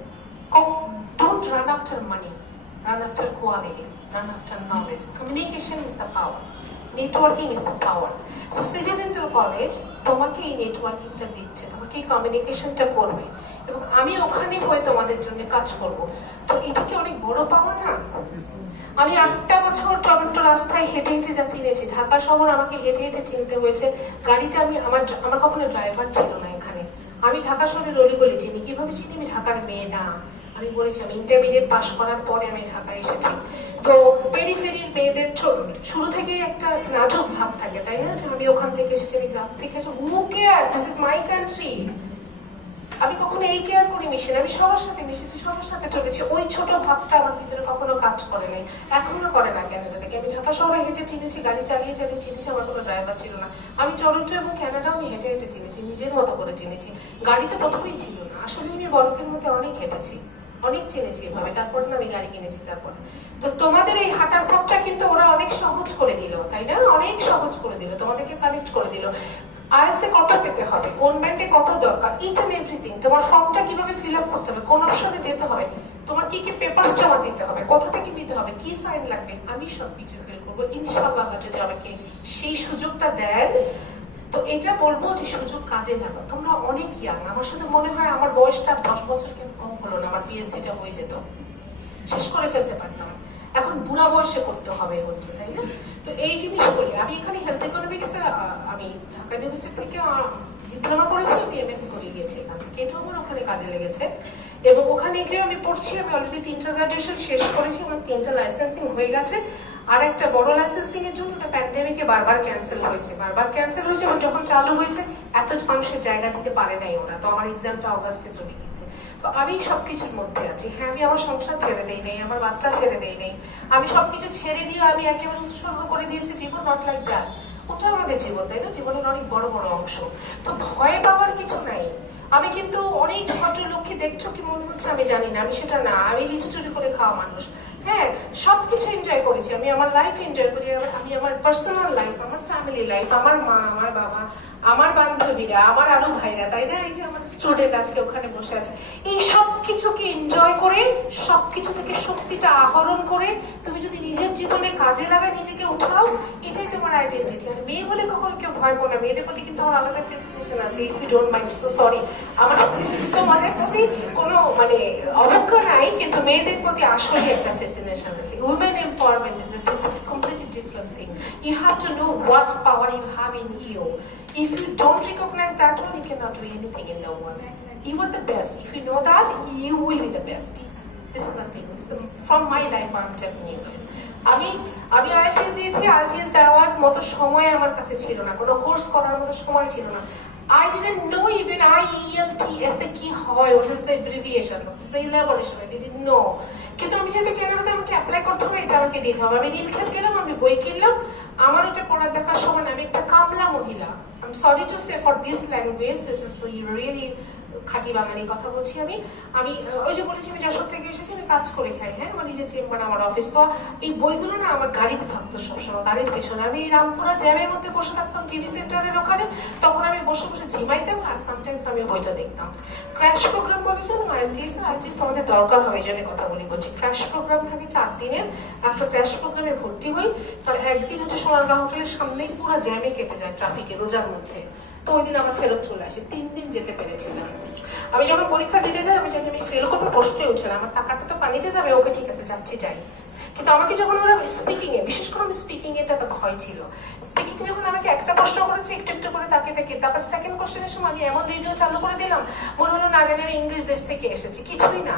don't run after money, run after quality, run after knowledge. Communication is the power, networking is the power. So CG dental college তোমাকে এই নেটওয়ার্কিংটা দিচ্ছে, তোমাকে এই কমিউনিকেশনটা করবে, এবং আমি ওখানে হয়ে তোমাদের জন্য কাজ করব। তো এটা কি অনেক বড় পাওয়া না? আমি 8টা বছর টরন্টো রাস্তায় হেঁটে হেঁটে যা চিনেছি, ঢাকা শহর আমাকে হেঁটে হেঁটে চিনতে হয়েছে। গাড়িতে আমার কখনো ড্রাইভার ছিল না এখানে। আমি ঢাকা শহরের অলিগলি চিনি। কিভাবে চিনি? আমি ঢাকার মেয়ে না, আমি বলেছি আমি ইন্টারমিডিয়েট পাস করার পরে আমি ঢাকায় এসেছি। তো পেরিফেরির মেয়েদের শুরু থেকে একটা নাজুক ভাব থাকে, তাই না? যে আমি ওখান থেকে এসেছি, আমি গ্রাম থেকে এসেছি, who cares, this is my country. আমি কখনো এই কেয়ার করে মিশিনি, আমি সবার সাথে মিশেছি, সবার সাথে চলেছি। ওই ছোট ভাবটা আমার ভিতরে কখনো কাজ করে নাই, এখনো করে না। ক্যানাডা থেকে আমি ঢাকা শহরে হেঁটে চিনেছি, গাড়ি চালিয়ে চালিয়ে চিনেছি, আমার কোনো ড্রাইভার ছিল না। আমি টরন্টো এবং ক্যানাডাও আমি হেঁটে হেঁটে চিনেছি, নিজের মতো করে চিনেছি। গাড়িতে প্রথমেই ছিল না, আসলে আমি বরফের মধ্যে অনেক হেঁটেছি, অনেক চিনেছি এভাবে, তারপরে না আমি গাড়ি কিনেছি। তারপরে তো তোমাদের এই হাঁটার পথটা কিন্তু ওরা অনেক সহজ করে দিল, তাই না? অনেক সহজ করে দিল, তোমাদেরকে কানেক্ট করে দিল। আইএসএ কত পেতে হবে, কোন ব্যাংকে কত দরকার, ইচ এন্ড এভরিথিং। তোমার ফর্মটা কিভাবে ফিল আপ করতে হবে, কোন অপশনে যেতে হবে, তোমার কি কি পেপারস জমা দিতে হবে, কোথা থেকে দিতে হবে, কি সাইন লাগবে, আমি সবকিছু ফিল করবো ইনশাআল্লাহ, যদি আমাকে সেই সুযোগটা দেন। তো এটা বলবো যে সুযোগ কাজে লাগাও। তোমরা অনেক ইয়াং, আমার সাথে মনে হয় আমার বয়সটা 10 বছর কেন কম হলো না, আমার পিএইচডিটা হয়ে যেত, শেষ করে ফেলতে পারতাম। এখন বুড়া বয়সে করতে হবে হচ্ছে, তাই না? তো এই জিনিসগুলি আমি এখানে হেলথ ইকোনমিক্স আমি ঢাকা ইউনিভার্সিটি থেকে ডিপ্লোমা করেছি, আমি এমএস করে গিয়েছি এখান থেকে, এটাও আমার ওখানে কাজে লেগেছে। এবং ওখানে গিয়ে আমি পড়ছি, আমি অলরেডি 3টা গ্রাজুয়েশন শেষ করেছি, আমার 3টা লাইসেন্সিং হয়ে গেছে। আর একটা বড় লাইসেন্সিং এর জন্য ওটা প্যান্ডেমিকে বারবার ক্যান্সেল হয়েছে এবং যখন চালু হয়েছে এত মানুষের জায়গা দিতে পারে নাই ওরা, তো আমার এক্সামটা অগাস্টে চলে গেছে। তো আমি সবকিছুর মধ্যে আছি। হ্যাঁ, আমি আমার সংসার ছেড়ে দেই নাই, আমার বাচ্চা ছেড়ে দেই নাই, আমি সবকিছু ছেড়ে দিয়ে আমি একেবারে উৎসর্গ করে দিয়েছি জীবন। নট লাইক দ্যাট, ওটা আমাদের জীবন, তাই না? জীবনের অনেক বড় বড় অংশ। তো ভয় পাওয়ার কিছু নাই। আমি কিন্তু অনেক ভদ্রলোককে দেখছো কি মনে হচ্ছে আমি জানি না, আমি সেটা না। আমি লিচু চুরি করে খাওয়া মানুষ। হ্যাঁ, সবকিছু এনজয় করেছি, আমি আমার লাইফ এনজয় করি। আমি আমার পার্সোনাল লাইফ, আমার ফ্যামিলি লাইফ, আমার মা, আমার বাবা, আমার বান্ধবীরা, আমার আরো ভাইরা, তাই না? এই যে আমার স্টুডেন্ট আজকে ওখানে বসে আছে, এই সব কিছুকে এনজয় করে, সবকিছু থেকে শক্তিটা আহরণ করে তুমি যদি নিজের জীবনে কাজে লাগায়, নিজেকে উঠাও, এটাই তোমার আইডেন্টিটি। আর মেয়ে বলে কখনো কেউ ভয় পাও না, মেয়েদের প্রতি কিন্তু আমার আলাদা ফেসিনেশন আছে। If you don't mind, so sorry, আমার তোমাদের প্রতি কোনো অবজ্ঞা নাই, কিন্তু মেয়েদের প্রতি আসলে একটা ফেসিনেশন আছে। Women empowerment is a completely different thing. You have to know what power you have in you. If you don't recognize that one, you cannot do anything in the world. You are the best. If you know that, you will be the best. This is the thing. From my life, I'm telling you guys. আমি IELTS দিয়েছি, IELTS দেওয়ার মতো সময় আমার কাছে ছিল না, কোনো কোর্স করার মতো সময় ছিল না। I didn't know even IELTS কি হয়, what is the abbreviation, what is the elaboration, I didn't know. কিন্তু আমি যেহেতু ক্যানাডাতে আমাকে অ্যাপ্লাই করতে হবে, এটা আমাকে দিতে হবে। আমি নীলক্ষেত গেলাম, আমি বই কিনলাম, আমার ওটা পড়া দেখার সময় আমি একটা কামলা মহিলা, I'm sorry to say for this language, this is the really খাঁটি বাঙালি কথা বলছি আমি আমি ওই যে বলেছি আমি যশোর থেকে এসেছি, আমি কাজ করে খাই, হ্যাঁ, আমার নিজের চেম্বার, আমার অফিস। তো এই বইগুলো না আমার গাড়িতে থাকতো সবসময়, গাড়ির পেছনে। আমি রামপুরা জ্যামের মধ্যে বসে থাকতাম টিভি সেন্টারের ওখানে, তখন আমি বসে বসে ঝিমাইতাম আর সামটাইমস আমি বইটা দেখতাম। ক্র্যাশ প্রোগ্রাম বলে জানো, আইএলটিএস তোমাদের দরকার হবে, এই জন্য কথা বলছি। ক্র্যাশ প্রোগ্রাম থাকে 4 দিনের, একটা ক্র্যাশ প্রোগ্রামে ভর্তি হই, তার একদিন হচ্ছে সোনারগাঁ হোটেলের সামনেই পুরো জ্যামে কেটে যায় ট্রাফিকে রোজার মধ্যে। তো ওই দিন আমার ফেরত চলে আসে, 3 দিন যেতে পেরেছিলাম। আমি যখন পরীক্ষা দিতে যাই আমি জানি আমি ফেল করবো, প্রশ্নই উঠছে না, আমার টাকাটা তো পানিতে যাবে, ওকে ঠিক আছে যাচ্ছি যাই। কিন্তু আমাকে যখন ওরা স্পিকিং এ, বিশেষ করে আমি স্পিকিং এটা তো ভয় ছিল, স্পিকিং যখন আমাকে একটা প্রশ্ন করেছে একটু একটু করে তাকে দেখে, তারপর সেকেন্ড কোশ্চেনের সময় আমি এমন রেডিও চালু করে দিলাম, মনে হলো না জানি আমি ইংলিশ দেশ থেকে এসেছি। কিছুই না,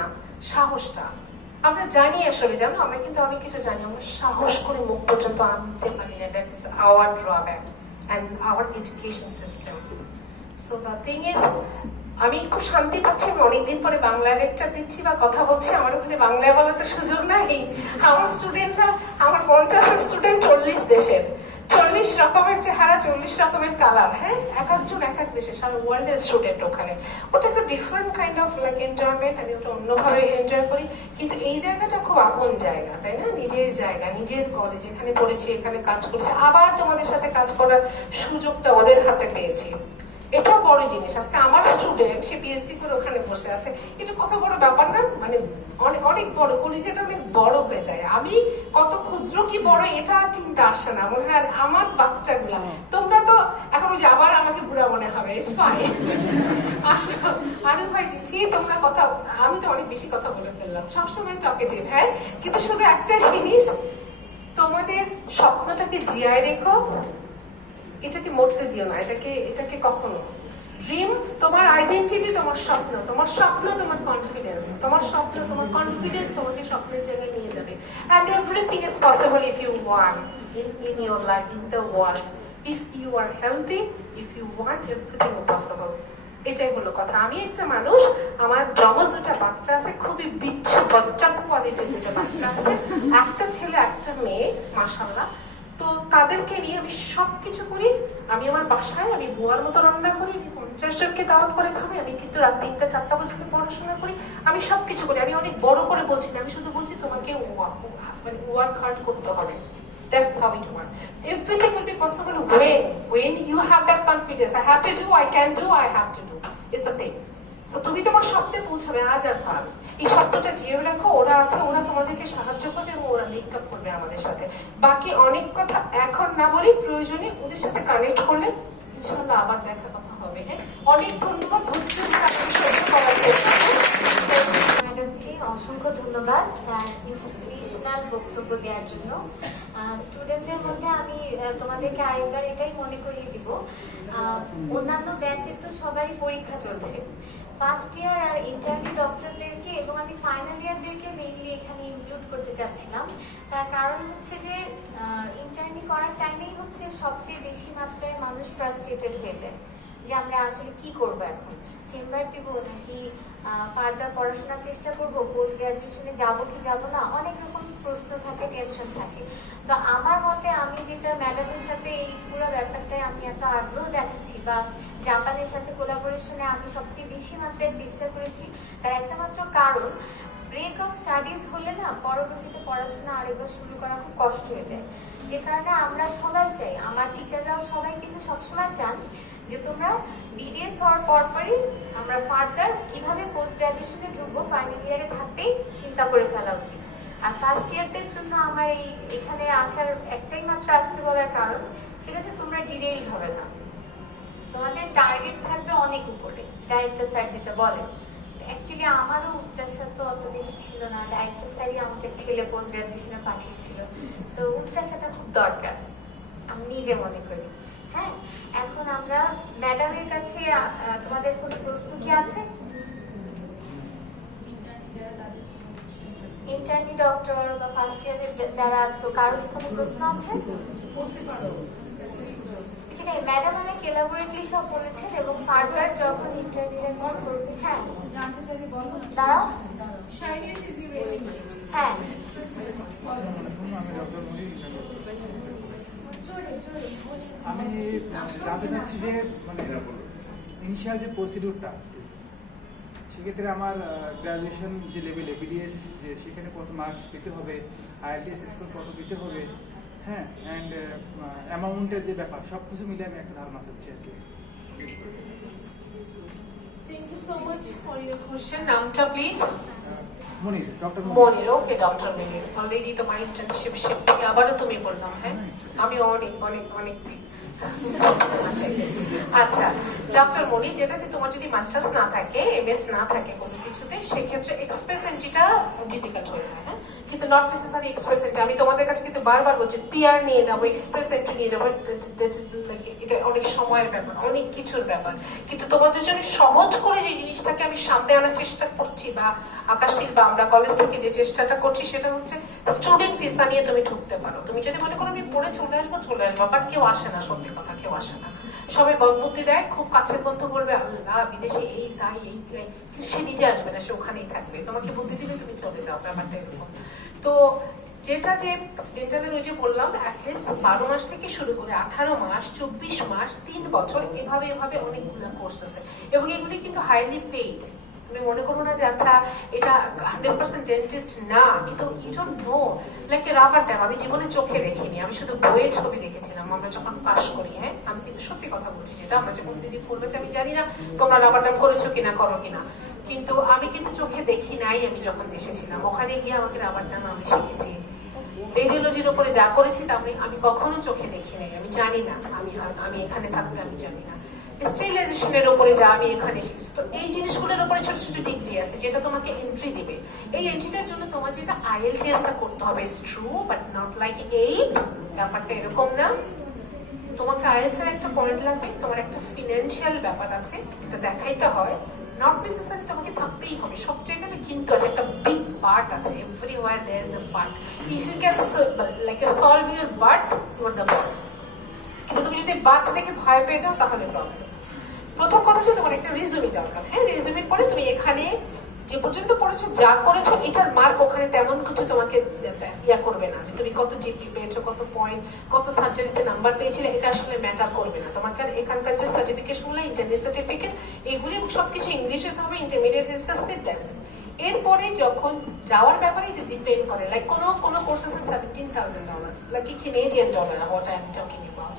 সাহসটা আমরা জানি আসলে, জানো আমরা কিন্তু অনেক কিছু জানি, আমরা সাহস করে মুখ পর্যন্ত আনতে পারি না। That is our drawback and our education system. So the thing is, আমি খুব শান্তি পাচ্ছি, আমি অনেকদিন পরে বাংলায় লেকচার দিচ্ছি বা কথা বলছি, আমার ওখানে বাংলায় বলার তো সুযোগ নাই। আমার স্টুডেন্টরা, আমার 50 স্টুডেন্ট 40 দেশের, 40 রকমের চেহারা, 40 রকমের কালার, হ্যাঁ, এক একজন এক এক দেশে, সারা ওয়ার্ল্ডের স্টুডেন্ট ওখানে। ওটা একটা different kind of like enjoyment, আমি ওটা অন্যভাবে এনজয় করি। কিন্তু এই জায়গাটা খুব আপন জায়গা, তাই না? নিজের জায়গা, নিজের কলেজ, এখানে পড়েছি, এখানে কাজ করেছি, আবার তোমাদের সাথে কাজ করার সুযোগটা ওদের হাতে পেয়েছি। এটাও বড় জিনিস। আজকে আমার স্টুডেন্ট, সে পিএইচডি করে ওখানে বসে আছে, এটা কত বড় ব্যাপার না? মানে অনেক বড়, কলিজাটা অনেক বড় হয়ে যায়। আমি কত ক্ষুদ্র কি বড় এটা চিন্তা আসে না, মনে হয় আমার বাচ্চাগুলা। তোমরা তো এখন ওই যে আবার আমাকে বুড়া মনে হবে, আসো আরে ভাই ঠিক, তোমরা কথা, আমি তো অনেক বেশি কথা বলে ফেললাম, সবসময় টকেটিভ, হ্যাঁ, কিন্তু শুধু একটা জিনিস, তোমাদের স্বপ্নটাকে জিয়ায় রেখো, এটাকে মরতে দিও না, এটাকে কখনো। ড্রিম তোমার আইডেন্টিটি, তোমার স্বপ্ন, তোমার স্বপ্ন তোমার কনফিডেন্স, তোমার স্বপ্ন তোমার কনফিডেন্স তোমাকে স্বপ্নের জায়গায় নিয়ে যাবে। and everything is possible if you want in your life, in the world, if you are healthy, if you want, everything is possible. এটাই হলো কথা। আমি একটা মানুষ, আমার জমজ 2টা বাচ্চা আছে, খুবই বিচ্ছু বজ্জাত কোয়ালিটির 2টা বাচ্চা আছে, একটা ছেলে একটা মেয়ে, মাশাআল্লাহ। তো তাদেরকে নিয়ে আমি সবকিছু করি। আমি আমার বাসায় আমি বুয়ার মতো রান্না করি, আমি 50 জনকে দাওয়াত করে খাবো, আমি কিন্তু রাত 3টা-4টা পর্যন্ত পড়াশোনা করি, আমি সবকিছু করি। আমি অনেক বড় করে বলছি না, আমি শুধু বলছি তোমাকে ওয়ার্ক হার্ড করতে হবে। That's how it works. Everything will be possible when you have that confidence. I have to do, I can do, I have to do. It's the thing. So তুমি তোমার স্বপ্নে পৌঁছাবে আজ আর কাল। এই স্বপ্নটা জিয়ে রাখো, ওরা আছে, ওরা তোমাদেরকে সাহায্য করবে এবং ওরা লিঙ্ক আপ করবে আমাদের সাথে। বাকি অনেক কথা এখন না বলি, প্রয়োজনে ওদের সাথে কানেক্ট করলে ইনশাআল্লাহ আবার দেখা কথা হবে। হ্যাঁ, অনেক ধন্যবাদ ধৈর্য করার জন্য। ম্যাডামকে অসংখ্য ধন্যবাদ তার ইন্সপিরেশনাল বক্তব্য দেওয়ার জন্য। স্টুডেন্টদের মধ্যে আমি তোমাদেরকে আরেকবার এটাই মনে করিয়ে দিব, অন্যান্য ব্যাচের তো সবারই পরীক্ষা চলছে, ফার্স্ট ইয়ার আর ইন্টারনি ডক্টরদেরকে এবং আমি ফাইনাল ইয়ারদেরকে মেইনলি এখানে ইনক্লুড করতে চাচ্ছিলাম। তার কারণ হচ্ছে যে ইন্টারনি করার টাইমেই হচ্ছে সবচেয়ে বেশি মাত্রায় মানুষ ফ্রাস্ট্রেটেড হয়ে যায় যে আমরা আসলে কি করব, এখন চেম্বার দিব নাকি ফার্দার পড়াশোনার চেষ্টা করব, পোস্ট গ্রাজুয়েশনে যাবো কি যাবো না, অনেক রকম প্রশ্ন থাকে, টেনশন থাকে। তো আমার মতে আমি যেটা ম্যাডামের সাথে এই পুরো ব্যাপারটায় আমি এত আগ্রহ দেখাচ্ছি বা জাপানের সাথে কোলাবোরেশনে আমি সবচেয়ে বেশি মাত্রায় চেষ্টা করেছি, তার একটা মাত্র কারণ ব্রেক অফ স্টাডিজ হলে না পরবর্তীতে পড়াশোনা আরেকবার শুরু করা খুব কষ্ট হয়ে যায়। যে কারণে আমরা সবাই চাই, আমার টিচাররাও সবাই কিন্তু সবসময় চান যে তোমরা বিডিএস হওয়ার পরপরই আমরা ফার্দার কিভাবে পোস্ট গ্রাজুয়েশনে ঢুকবো, ফাইনাল ইয়ারে থাকতেই চিন্তা করে ফেলা উচিত। আর ফার্স্ট ইয়ারদের জন্য আমার এখানে আসার একটাই মাত্র আসতে বলার কারণ, সেটা হচ্ছে তোমরা ডিরেইল হবে না, তোমাদের টার্গেট থাকবে অনেক উপরে। ডাইরেক্টর স্যার যেটা বলেন, অ্যাকচুয়ালি আমারও উচ্চাসা তো অত বেশি ছিল না, ডাইরেক্টর স্যারই আমাকে ঠেলে পোস্ট গ্রাজুয়েশনে পাঠিয়েছিল। তো উচ্চাসাটা খুব দরকার আমি নিজে মনে করি। হ্যাঁ, এখন আমরা ম্যাডামের কাছে, তোমাদের কোনো প্রশ্ন কি আছে? ইন্টার্নি ডক্টর বা ফার্স্ট ইয়ারের যারা আছো, কারো কি কোনো প্রশ্ন আছে? সেটাই ম্যাডাম অনেক এলাবোরেটলি সব বলেছেন এবং ফার্দার যখন ইন্টারভিউটা কিছু করবে। হ্যাঁ, দাঁড়াও। হ্যাঁ, আমি জানতে চাচ্ছি যে মানে ইনিশিয়াল যে প্রসিডিউরটা সেক্ষেত্রে আমার গ্রাজুয়েশন যে লেভেলে বিডিএস যে সেখানে কত মার্কস পেতে হবে, আইএলটিএস স্কোর কত পেতে হবে, হ্যাঁ, অ্যান্ড অ্যামাউন্টের যে ব্যাপার সব কিছু মিলে আমি একটা ধারণা চাচ্ছি আর কি। Thank you so much for your question. নামটা please. Monir, doctor Monir, okay doctor Monir. Already তোমার ইন্টার্নশিপ শেষ থেকে আবারও তুমি বললাম, হ্যাঁ আমি অনেক অনেক অনেক আচ্ছা ডক্টর মনি, যেটা যে তোমার যদি মাস্টার্স না থাকে, এমএস না থাকে কোনো কিছুতে, সেক্ষেত্রে এক্সপ্রেস এন্ট্রিটা ডিফিকাল্ট হয়ে যায়, হ্যাঁ, কিন্তু নট নেসেসারি এক্সপ্রেস এন্ট্রি। আমি তোমাদের কাছে কিন্তু বারবার বলছি পিআর নিয়ে যাবো, এক্সপ্রেস এন্ট্রি নিয়ে যাবো, এটা অনেক সময়ের ব্যাপার, অনেক কিছুর ব্যাপার, কিন্তু তোমাদের জন্য সহজ করে যে জিনিসটাকে আমি সামনে আনার চেষ্টা করছি, বা আকাশটির বা আমরা কলেজ থেকে যে চেষ্টাটা করছি, সেটা হচ্ছে স্টুডেন্ট ভিসা নিয়ে তুমি ঢুকতে পারো। তুমি যদি মনে করো আমি পড়ে চলে আসবো, বাট কেউ আসে না, সত্যি কথা কেউ আসে না। সবাই বদবুদ্ধি দেয়, খুব কাছের বন্ধু বলবে আল্লাহ বিদেশে এই তাই এই, কিন্তু সে নিজে আসবে না, সে ওখানেই থাকবে, তোমাকে বুদ্ধি দিবে তুমি চলে যাও, ব্যাপারটা এরকম। তো যেটা যে ডেন্টালের ওই যে বললাম, অ্যাটলিস্ট 12 মাস থেকে শুরু করে 18 মাস, 24 মাস, 3 বছর, এভাবে এভাবে অনেকগুলো কোর্স আছে, এবং এগুলি কিন্তু হাইলি পেইড। তুমি মনে করো না যে আচ্ছা এটা 100% ডেন্টিস্ট না, কিন্তু you don't know, like a rubber dam. আমি জীবনে চোখে দেখিনি, আমি শুধু বইয়ের ছবি দেখেছিলাম আমরা যখন পাস করি, হ্যাঁ আমি কিন্তু সত্যি কথা বলছি, যেটা আমরা যখন সিডি ফোর হচ্ছে, আমি জানি না তোমরা রাবার ড্যাম করেছো কিনা, করো কিনা, কিন্তু আমি কিন্তু চোখে দেখি নাই। আমি যখন দেশে ছিলাম, ওখানে গিয়ে আমাকে রাবার ড্যাম আমি শিখেছি। রেডিওলজির উপরে যা করেছি তা আমি কখনো চোখে দেখি নাই, আমি জানি না, আমি এখানে থাকতে আমি জানি না। স্টেরিলাইজেশনের উপরে যা আমি এখানে শিখছি, তো এই জিনিসগুলোর উপরে ছোট ছোট ডিগ্রি আছে যেটা তোমাকে এন্ট্রি দিবে। এই এন্ট্রিটার জন্য তোমার যেটা আইএলটিএসটা করতে হবে, is true but not like 8, ব্যাপারটা এরকম না। তোমাকে আইএস এর একটা পয়েন্ট লাগবে, তোমার একটা ফিনান্সিয়াল ব্যাপার আছে যেটা দেখাইতে হয়, নট নেসেসারি তোমাকে থাকতেই হবে, সব জায়গায় কিন্তু আছে একটা বিগ পার্ট আছে, everywhere there is a part. If you can like solve your but, you are the boss. কিন্তু তুমি যদি বাট দেখে ভয় পেয়ে যাও তাহলে প্রবলেম। প্রথম কথা হচ্ছে তোমার একটা রিজুমি দরকার, হ্যাঁ, রিজুমির পরে তুমি এখানে যে পর্যন্ত পড়েছো, যা করেছো, এটার মার্ক ওখানে তেমন কিছু তোমাকে ইয়া করবে না, যে তুমি কত জিপি পেয়েছো, কত পয়েন্ট, কত সার্জারিতে নাম্বার পেয়েছিলে, এটা আসলে ম্যাটার করবে না। তোমাকে এখানকার যে সার্টিফিকেশনগুলো, ইন্টারনেট সার্টিফিকেট, এগুলি সবকিছু ইংলিশে হতে হবে, ইন্টারমিডিয়েট রিসার্চ দ্যাটস ইট। এরপরে যখন যাওয়ার ব্যাপারে এটা ডিপেন্ড করে, লাইক কোনো কোর্স আছে $17,000, like Canadian dollar, what I am talking about.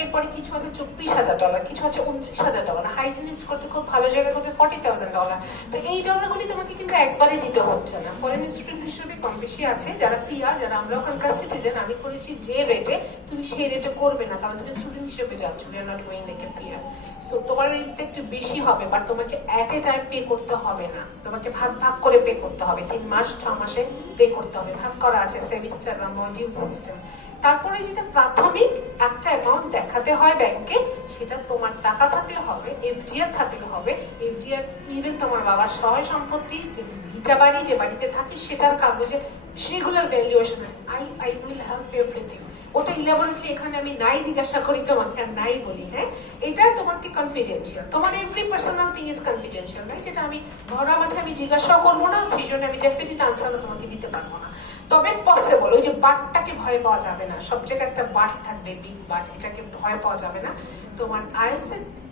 এরপরে কিছু আছে $24,000, কিছু আছে $29,000, হাইজিনিস্ট করতে খুব ভালো জায়গা করতে $40,000। তো এই ডলারগুলি তোমাকে কিন্তু একবারে দিতে হচ্ছে না। ফরেন স্টুডেন্ট হিসেবে কম বেশি আছে, যারা পিআর, যারা আমরা ওখানকার সিটিজেন, আমি করেছি যে রেটে, তুমি সেই রেটে করবে না, কারণ তুমি স্টুডেন্ট হিসেবে যাচ্ছ, you are not going like a PR. সো তোমার রেটটা একটু বেশি হবে, বাট তোমাকে অ্যাট এ টাইম পে করতে হবে না, তোমাকে ভাগ ভাগ করে পে করতে হবে, 3 মাস 6 মাসে পে করতে হবে, ভাগ করা আছে সেমিস্টার বা মডিউল সিস্টেম। তারপরে যেটা প্রাথমিক একটা অ্যামাউন্ট দেখাতে হয় ব্যাংকে, সেটা তোমার টাকা থাকলে হবে, এফডিআর থাকলে হবে, এফডিআর ইভেন তোমার বাবার সহায় সম্পত্তি, যে ভিটা বাড়ি, যে বাড়িতে থাকি, সেটার কাগজে সেগুলোর ভ্যালুয়েশন আছে। I will help everything. ওটা ইলাবোরেটলি এখানে আমি নাই জিজ্ঞাসা করি তোমাকে, আর নাই বলি, হ্যাঁ, এটা তোমাকে কনফিডেন্সিয়াল, তোমার every personal thing is confidential, right? এটা আমি ভরা মাঝে আমি জিজ্ঞাসাও করবো না, সেই জন্য আমি ডেফিনেট আনসারও তোমাকে দিতে পারবো না। তবে পসিবল, ওই যে বাটটাকে ভয় পাওয়া যাবে না, সব জায়গায় একটা বাট থাকবে, বিগ বাট, এটাকে ভয় পাওয়া যাবে না। তোমার আইএলটিএস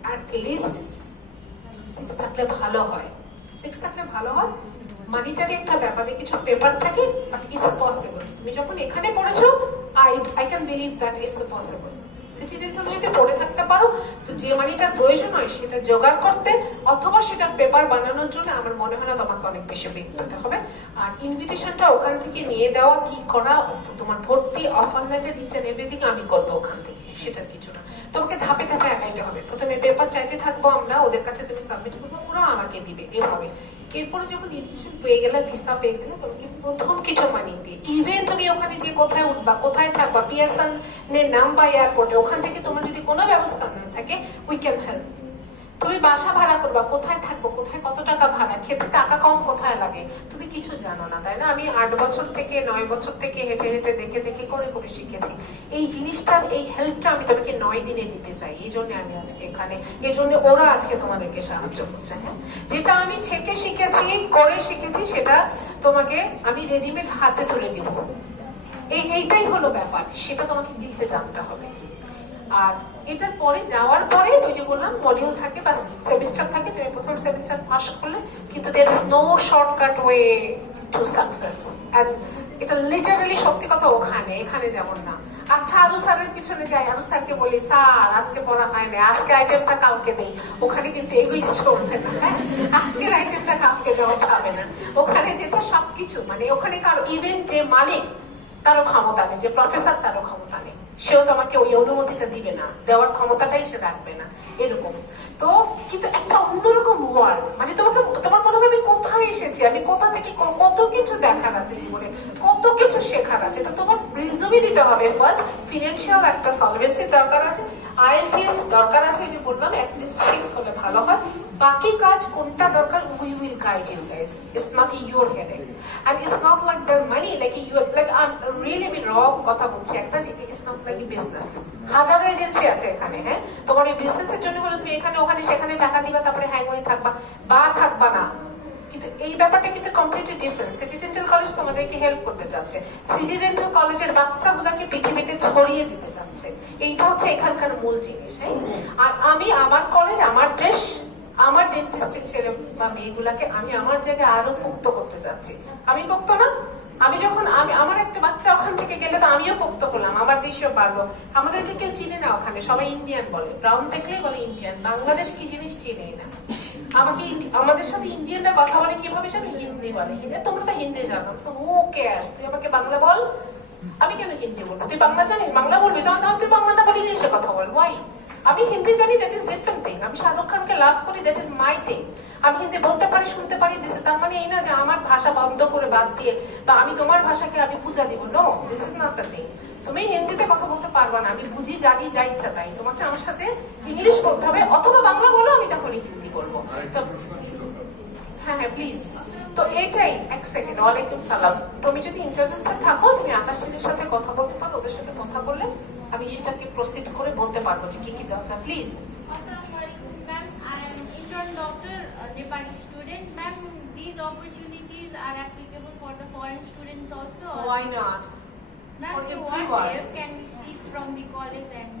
অ্যাট লিস্ট 6 থাকলে ভালো হয়, 6 থাকলে ভালো হয়। মানিটারি একটা ব্যাপারে কিছু পেপার থাকে, বাট ইটস পসিবল। তুমি যখন এখানে পড়েছো, I can believe that it's possible. City dental যদি পড়ে থাকতে পারো, তো যে মানিটার প্রয়োজন হয় সেটা জোগাড় করতে, অথবা সেটার পেপার বানানোর জন্য আমার মনে হয় না তোমাকে অনেক বেশি বেগ পেতে হবে। আর ইনভিটেশনটা ওখান থেকে নিয়ে দেওয়া, কি করা, তোমার ভর্তি, offer letter, each and everything আমি করবো ওখান থেকে, সেটার কিছু না। তোমাকে ধাপে ধাপে আগাইতে হবে। প্রথমে পেপার চাইতে থাকবো আমরা, ওদের কাছে তুমি সাবমিট করবো, ওরা আমাকে দিবে, এভাবে। এরপরে যখন ইনভিটেশন পেয়ে গেলে, ভিসা পেয়ে গেলে, তোমাকে প্রথম কিছু মানি দিয়ে, ইভেন তুমি ওখানে যে কোথায় উঠবা, কোথায় থাকবা, পিয়ারসনের নাম বা এয়ারপোর্টে, ওখান থেকে তোমার যদি কোনো ব্যবস্থা না থাকে, উই ক্যান হেল্প। তুমি বাসা ভাড়া করবা, কোথায় থাকবো, কোথায় কত টাকা ভাড়া, খেতে টাকা কম কোথায় লাগে, তুমি কিছু জানো না, তাই না? আমি 8 বছর থেকে 9 বছর থেকে হেঁটে হেঁটে দেখে দেখে করে করে শিখেছি। এই জিনিসটার এই হেল্পটা আমি তোমাকে 9 দিনে দিতে চাই, এই জন্য আমি আজকে এখানে, এই জন্য ওরা আজকে তোমাদেরকে সাহায্য করছে। হ্যাঁ, যেটা আমি থেকে শিখেছি, করে শিখেছি, সেটা তোমাকে আমি রেডিমেড হাতে তুলে দিব। এইটাই হলো ব্যাপার, সেটা তোমাকে দিতে জানতে হবে। আর এটার পরে যাওয়ার পরে ওই যে বললাম মডিউল থাকে বা সেমিস্টার থাকে, তুমি প্রথম সেমিস্টার পাস করলে কিন্তু there is no shortcut way to success, and এটা লিটারালি সত্যি কথা ওখানে, এখানে যেমন না। আচ্ছা আরু স্যারের পিছনে যাই, আরু স্যারকে বলি স্যার আজকে পড়া হয় না, আজকে আইটেমটা কালকে দেই, ওখানে কিন্তু এগুলি চলবে না, হ্যাঁ? আজকের আইটেমটা কালকে দেওয়া যাবে না। ওখানে যেটা সবকিছু মানে ওখানে কারো ইভেন যে মালিক তারও ক্ষমতা নেই, যে প্রফেসর তারও ক্ষমতা নেই, সেও তোমাকে ওই অনুমতিটা দিবে না, দেওয়ার ক্ষমতাটাই সে রাখবে না, এরকম। তো কিন্তু একটা অন্যরকম ওয়ার্ল্ড, মানে তোমাকে তোমার মনে হবে আমি কোথায় এসেছি, আমি কোথা থেকে কত কিছু দেখার আছে জীবনে, কত কিছু শেখার আছে। তো তোমার রিজুমে দিতে হবে ফার্স্ট ফিনান্সিয়াল একটা সলভেন্সি দরকার আছে, IELTS দরকার আছে, যে বললাম অ্যাটলিস্ট 6 হলে ভালো হয়। বাকি কাজ কোনটা দরকার we will guide you guys, it's not your headache and it's not like the money like you like I really আমি কথা বলছি একটা যে ইটস নট লাইক বিজনেস। হাজারো এজেন্সি আছে এখানে, হ্যাঁ? তোমার এই বিজনেসের জন্য বলে তুমি এখানে ওখানে সেখানে টাকা দিবা, তারপরে হ্যাং হয়ে থাকবা বা থাকবা না, কিন্তু এই ব্যাপারটা কিন্তু completely different. City dental college তোমাদেরকে হেল্প করতে চাচ্ছে, সিটি ডেন্টাল কলেজের বাচ্চাগুলোকে পৃথিবীতে ছড়িয়ে দিতে চাচ্ছে, এইটা হচ্ছে এখানকার মূল জিনিস, হ্যাঁ? আর আমি আমার কলেজ, আমার দেশ, আমার ডেন্টিস্টের ছেলে বা মেয়েগুলাকে আমি আমার জায়গায় আরো পোক্ত করতে চাচ্ছি। আমি পোক্ত না, আমি যখন আমি আমার একটা বাচ্চা ওখান থেকে গেলে তো আমিও পোক্ত করলাম, আমার দেশেও পারবো। আমাদেরকে কেউ চিনে না ওখানে, সবাই ইন্ডিয়ান বলে, ব্রাউন দেখলেই বলে ইন্ডিয়ান, বাংলাদেশ কি জিনিস চিনেই না। আমাকে আমাদের সাথে ইন্ডিয়ানরা কথা বলে কিভাবে জানো? হিন্দি বলে। হিন্দি তোমরা তো হিন্দি জানো, সো হু কেয়ারস, তুই আমাকে বাংলা বল, আমি কেন হিন্দি বলবো? তুই বাংলা জানিস, বাংলা বলবি, তাহলে তুই বাংলা না বলে ইংলিশে কথা বল, ওয়াই? আমি হিন্দি জানি, দ্যাট ইজ ডিফারেন্ট থিং। আমি শাহরুখ খানকে লাভ করি, দ্যাট ইজ মাই থিং। আমি হিন্দি বলতে পারি, শুনতে পারি, দিছে তার মানে এই না যে আমার ভাষা বন্ধ করে বাদ দিয়ে বা আমি তোমার ভাষাকে আমি পূজা দিব, no, this is not the thing. তুমি হিন্দিতে কথা বলতে পারবা না, আমি বুঝি জানি যা ইচ্ছা তাই, তোমাকে আমার সাথে ইংলিশ বলতে হবে অথবা বাংলা বলো, আমি তাহলে হিন্দি বলবো। হ্যাঁ হ্যাঁ প্লিজ। তো এটাই, এক সেকেন্ড, ওয়ালাইকুম সালাম। তুমি যদি ইন্টারেস্টেড থাকো তুমি আকাশের সাথে কথা বলতে পারো, ওদের সাথে কথা বললে আমি সেটাকে প্রসিড করে বলতে পারবো যে কি কি দরকার। Please. Assalamualaikum, ma'am. I am intern doctor, Nepali student. Ma'am, these opportunities are applicable for the foreign students also. or- Why not? Ma'am, For so everyone. what help can we seek from the college and?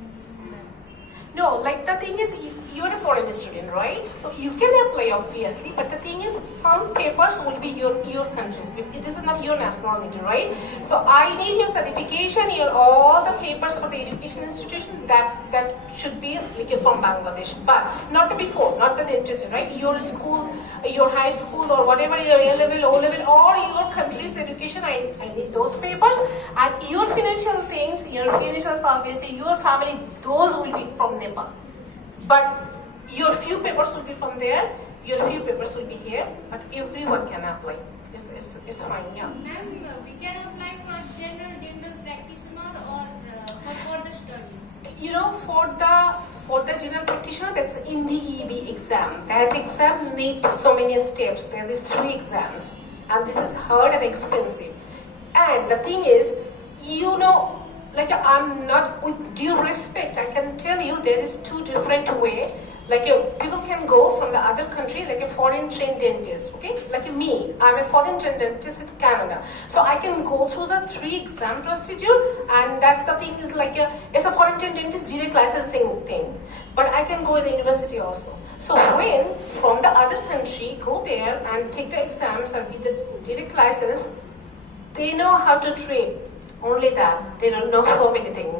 No, like the thing is, you're a foreign student, right? So you can apply obviously, but the thing is, some papers will be your country's. This is not your nationality, right? So I need your certification, your all the papers for the education institution that should be like from Bangladesh, but not before, not the dentist, right? Your school, your high school, or whatever your A level, O level, or your country's education. I need those papers, and your financial things, your financial solvency, your family, those will be from Nepal. But your few papers will be from there, your few papers will be here, but everyone can apply. It's fine, yeah. Ma'am, we can apply for general dental practitioner or for further studies. You know, for the general practitioner, there's the NDEB exam. That exam needs so many steps. There is 3 exams, and this is hard and expensive. And the thing is, you know, like I'm not, with due respect, I can tell you there is 2 different way. Like people can go from the other country, like a foreign trained dentist, okay? Like me, I'm a foreign trained dentist in Canada. So I can go through the 3 exam procedure, and that's the thing is like it's a foreign trained dentist direct licensing thing. But I can go to the university also. So when from the other country go there and take the exams and be the direct license, they know how to trade. Only that, they don't know so many things.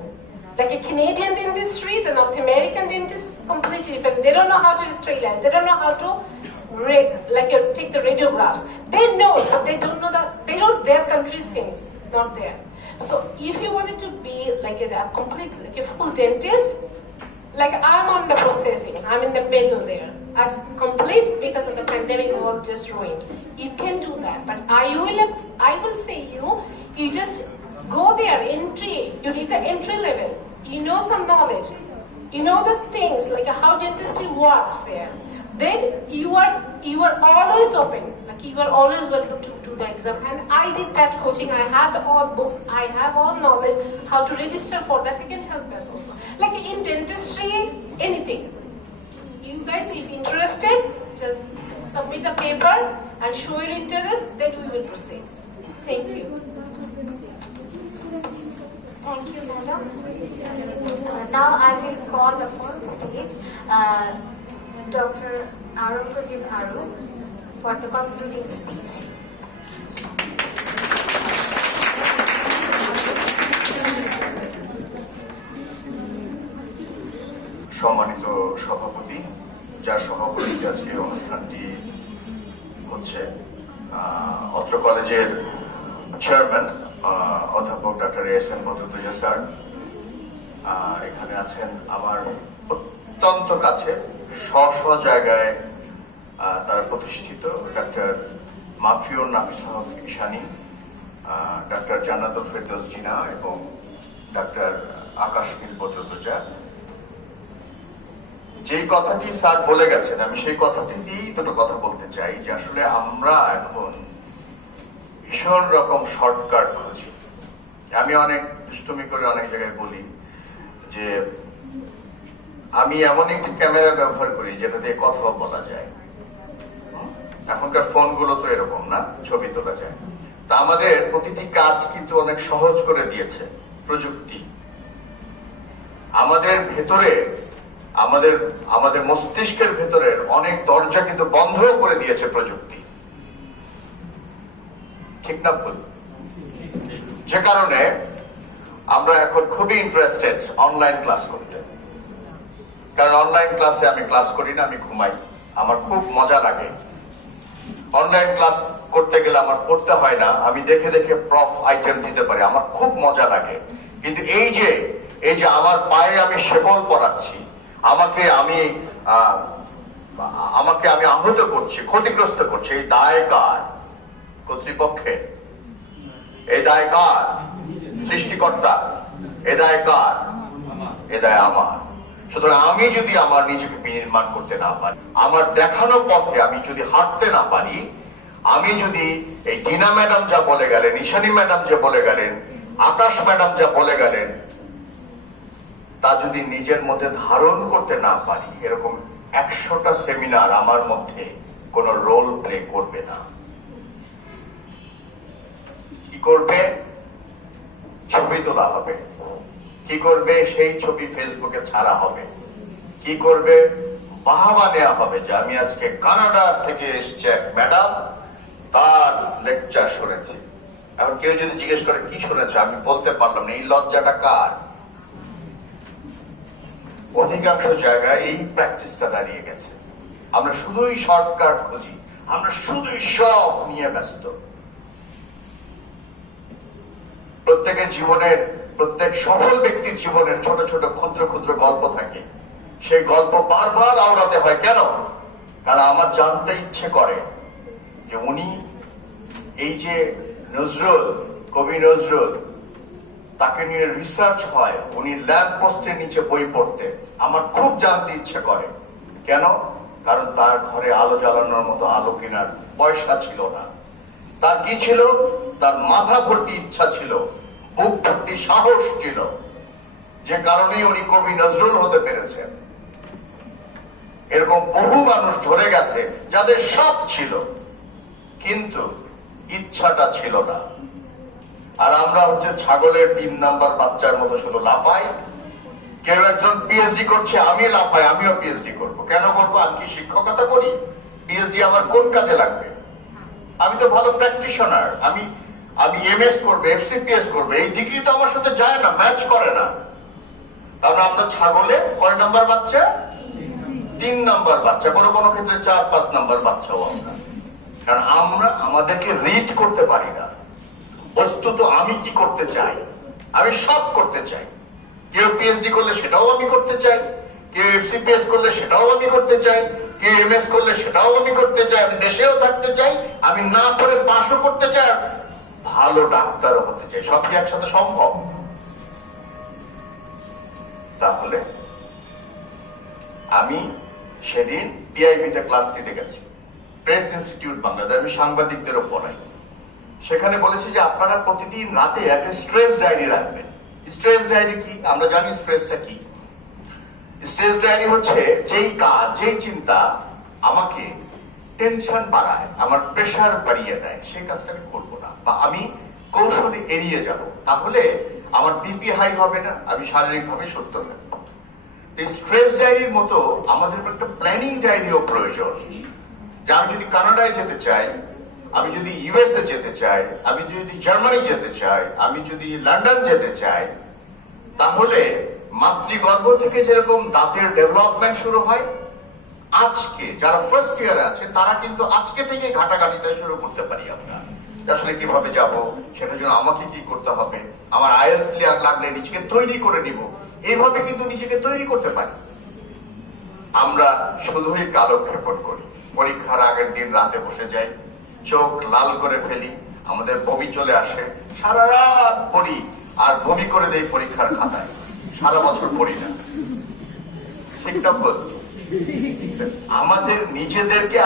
Like a Canadian dentistry, the North American dentist is completely different. They don't know how to sterilize. They don't know how to take the radiographs. They know, but they don't know they know their country's things, not there. So if you wanted to be like a complete, like a full dentist, like I'm on the processing, I'm in the middle there. At complete because of the pandemic, all just ruined. You can do that, but I will say you just go there, entry. You need the entry level. You know some knowledge. You know the things like how dentistry works there. Then you are always open. Like you are always welcome to do the exam. And I did that coaching. I have all books. I have all knowledge how to register for that. I can help us also. Like in dentistry, anything. You guys, if interested, just submit a paper and show your interest. Then we will proceed. Thank you. Thank you, madam. Now I will call upon the stage Dr. Aurangzeb Aru for the concluding speech. সম্মানিত সভাপতি, যার সভাপতিতে আজকে অনুষ্ঠানটি হচ্ছে, অত্র কলেজের chairman অধ্যাপক doctor S N. Badruddoza sir, এখানে আছেন আমার অত্যন্ত কাছে স্ব জায়গায় তারা প্রতিষ্ঠিত ডক্টর মাফিউর নাফিস আহমেদ ঈশানী, ডক্টর জান্নাতুল ফেরদৌস জিনা এবং ডক্টর আকাশ নীল বদরুদ্দোজা। যেই কথাটি স্যার বলে গেছেন, আমি সেই কথাটি দিয়েই দুটো কথা বলতে চাই যে আসলে আমরা এখন ভীষণ রকম শর্টকাট খুঁজি। আমি অনেক দুষ্টুমি করে অনেক জায়গায় বলি যে আমি এমন একটি ক্যামেরা ব্যবহার করি যেটা দিয়ে কথা বলা যায়। এখনকার ফোনগুলো তো এরকম না, ছবি তোলা যায়। তা আমাদের প্রতিটি কাজ কিন্তু অনেক সহজ করে দিয়েছে প্রযুক্তি। আমাদের ভেতরে আমাদের মস্তিষ্কের ভেতরের অনেক দরজা কিন্তু বন্ধ করে দিয়েছে প্রযুক্তি, ঠিক না ভুল? যে কারণে আমরা এখন খুবই ইন্টারেস্টেড অনলাইন ক্লাস করতে। কারণ অনলাইন ক্লাসে আমি ক্লাস করি না, আমি ঘুমাই। আমার খুব মজা লাগে। অনলাইন ক্লাস করতে গেলে আমার পড়তে হয় না, আমি দেখে দেখে প্রপ আইটেম দিতে পারি, আমার খুব মজা লাগে। কিন্তু এই যে আমার পায়ে আমি শেকল পরাচ্ছি, আমাকে আমি আহত করছি, ক্ষতিগ্রস্ত করছি, এই দায় কার? কর্তৃপক্ষের? এই দায় কার? সৃষ্টিকর্তা? এ দায় কার? এ দায় আমার। সুতরাং আমি যদি আমার নিজেকে বিনির্মাণ করতে না পারি, আমার দেখানো পথে আমি যদি হাঁটতে না পারি, আমি যদি এই টিনা ম্যাডাম যা বলে গেলেন, ঈশানী ম্যাডাম যা বলে গেলেন, আকাশ ম্যাডাম যা বলে গেলেন, তা যদি নিজের মধ্যে ধারণ করতে না পারি, এরকম 100টা সেমিনার আমার মধ্যে কোনো রোল প্লে করবে না। কি করবে? ছবি তোলা হবে। কি করবে? সেই ছবি ফেসবুকে ছাড়া হবে। কি করবে? বাহাবা নেওয়া হবে যে আমি আজকে কানাডা থেকে এসছে এক ম্যাডাম, তার লেকচার শুনেছি। এখন কেউ যদি জিজ্ঞেস করে কি শুনেছে, আমি বলতে পারলাম না, এই লজ্জাটা কার? অধিকাংশ জায়গায় এই প্র্যাকটিসটা দাঁড়িয়ে গেছে। আমরা শুধুই শর্টকাট খুঁজি, আমরা শুধুই সব নিয়ে ব্যস্ত। প্রত্যেকের জীবনের, প্রত্যেক সফল ব্যক্তির জীবনের ছোট ছোট ক্ষুদ্র ক্ষুদ্র গল্প থাকে। সেই গল্প বারবার আওড়াতে হয়। কেন? কারণ আমার জানতে ইচ্ছে করে যে উনি, এই যে নজরুল, কবি নজরুল, তাকে নিয়ে রিসার্চ হয়, উনি ল্যাম্প পোস্টের নিচে বই পড়তেন। আমার খুব জানতে ইচ্ছে করে। কেন? কারণ তার ঘরে আলো জ্বালানোর মতো আলো কেনার পয়সা ছিল না। তার কি ছিল? তার মাথা ভর্তি ইচ্ছা ছিল, বুক ভর্তি সাহস ছিল, যে কারণে উনি কবি নজরুল হতে পেরেছেন। এরকম বহু মানুষ ঝরে গেছে যাদের সব ছিল কিন্তু ইচ্ছাটা ছিল না। আর আমরা হচ্ছে ছাগলের 3 নাম্বার বাচ্চার মতো শুধু লাফাই। কেউ একজন পিএইচডি করছে, আমি লাফাই, আমিও পিএইচডি করবো। কেন করবো? আমি কি শিক্ষকতা করি? পিএইচডি আমার কোন কাজে লাগবে? আমি তো ভালো প্র্যাকটিশনার। আমি এমএস করবো, এফসিপিএস করবো, এই ডিগ্রি তো আমার সাথে যায় না, ম্যাচ করে না। কারণ আমরা ছাগলে কয় নাম্বার বাচ্চা? 3 নাম্বার বাচ্চা, কোনো কোনো ক্ষেত্রে 4-5 নাম্বার বাচ্চাও আমরা। কারণ আমরা আমাদেরকে রিড করতে পারি না। বস্তুত আমি কি করতে চাই? আমি সব করতে চাই। কেউ পিএইচডি করলে সেটাও আমি করতে চাই, কেউ এফসিপিএস করলে সেটাও আমি করতে চাই, কেউ এমএস করলে সেটাও আমি করতে চাই। আমি দেশেও থাকতে চাই, আমি না করে পাশও করতে চাই, ভালো ডাক্তারও হতে চাই। সব কি একসাথে সম্ভব? তাহলে আমি সেদিন পিআইবিতে ক্লাস দিতে গেছি, প্রেস ইনস্টিটিউট বাংলাদেশ। আমি সাংবাদিকদেরও পড়াই। সেখানে বলেছি যে আপনারা প্রতিদিন রাতে একটা স্ট্রেস ডায়েরি রাখবেন। স্ট্রেস ডায়েরি কি? আমরা জানি স্ট্রেসটা কি। স্ট্রেস ডায়েরি হচ্ছে যেই কাজ, যেই চিন্তা আমাকে টেনশন বাড়ায়, আমার প্রেশার বাড়িয়ে দেয়, সেই কাজটা আমি করবো না, বা আমি কৌশলে এড়িয়ে যাব। তাহলে আমার বিপি হাই হবে না, আমি শারীরিকভাবে সুস্থ থাকবো। স্ট্রেস ডায়েরির মতো আমাদের একটা প্ল্যানিং ডায়েরিও প্রয়োজন। যে আমি যদি কানাডায় যেতে চাই, আমি যদি ইউএসএ যেতে চাই, আমি যদি জার্মানি যেতে চাই, আমি যদি লন্ডন যেতে চাই, তাহলে মাতৃগর্ভ থেকে যেরকম দাঁতের ডেভেলপমেন্ট শুরু হয়, আজকে যারা ফার্স্ট ইয়ারে আছে তারা কিন্তু আজকে থেকে ঘাটাঘাটিটা শুরু করতে পারি আমরা। আসলে কিভাবে যাব, সেটার জন্য আমাকে কি করতে হবে, আমার আইএলটিএস ক্লিয়ার লাগলে নিজেকে তৈরি করে নিব, এইভাবে কিন্তু নিজেকে তৈরি করতে পারি। আমরা শুধুই কালক্ষেপণ করি, পরীক্ষার আগের দিন রাতে বসে যাই, চোখ লাল করে ফেলি, আমাদের বমি চলে আসে, সারা রাত পড়ি আর বমি করে দেই পরীক্ষার খাতায়, সারা বছর পড়ি না। ঠিক না বল? আমাদের নিজেদেরকে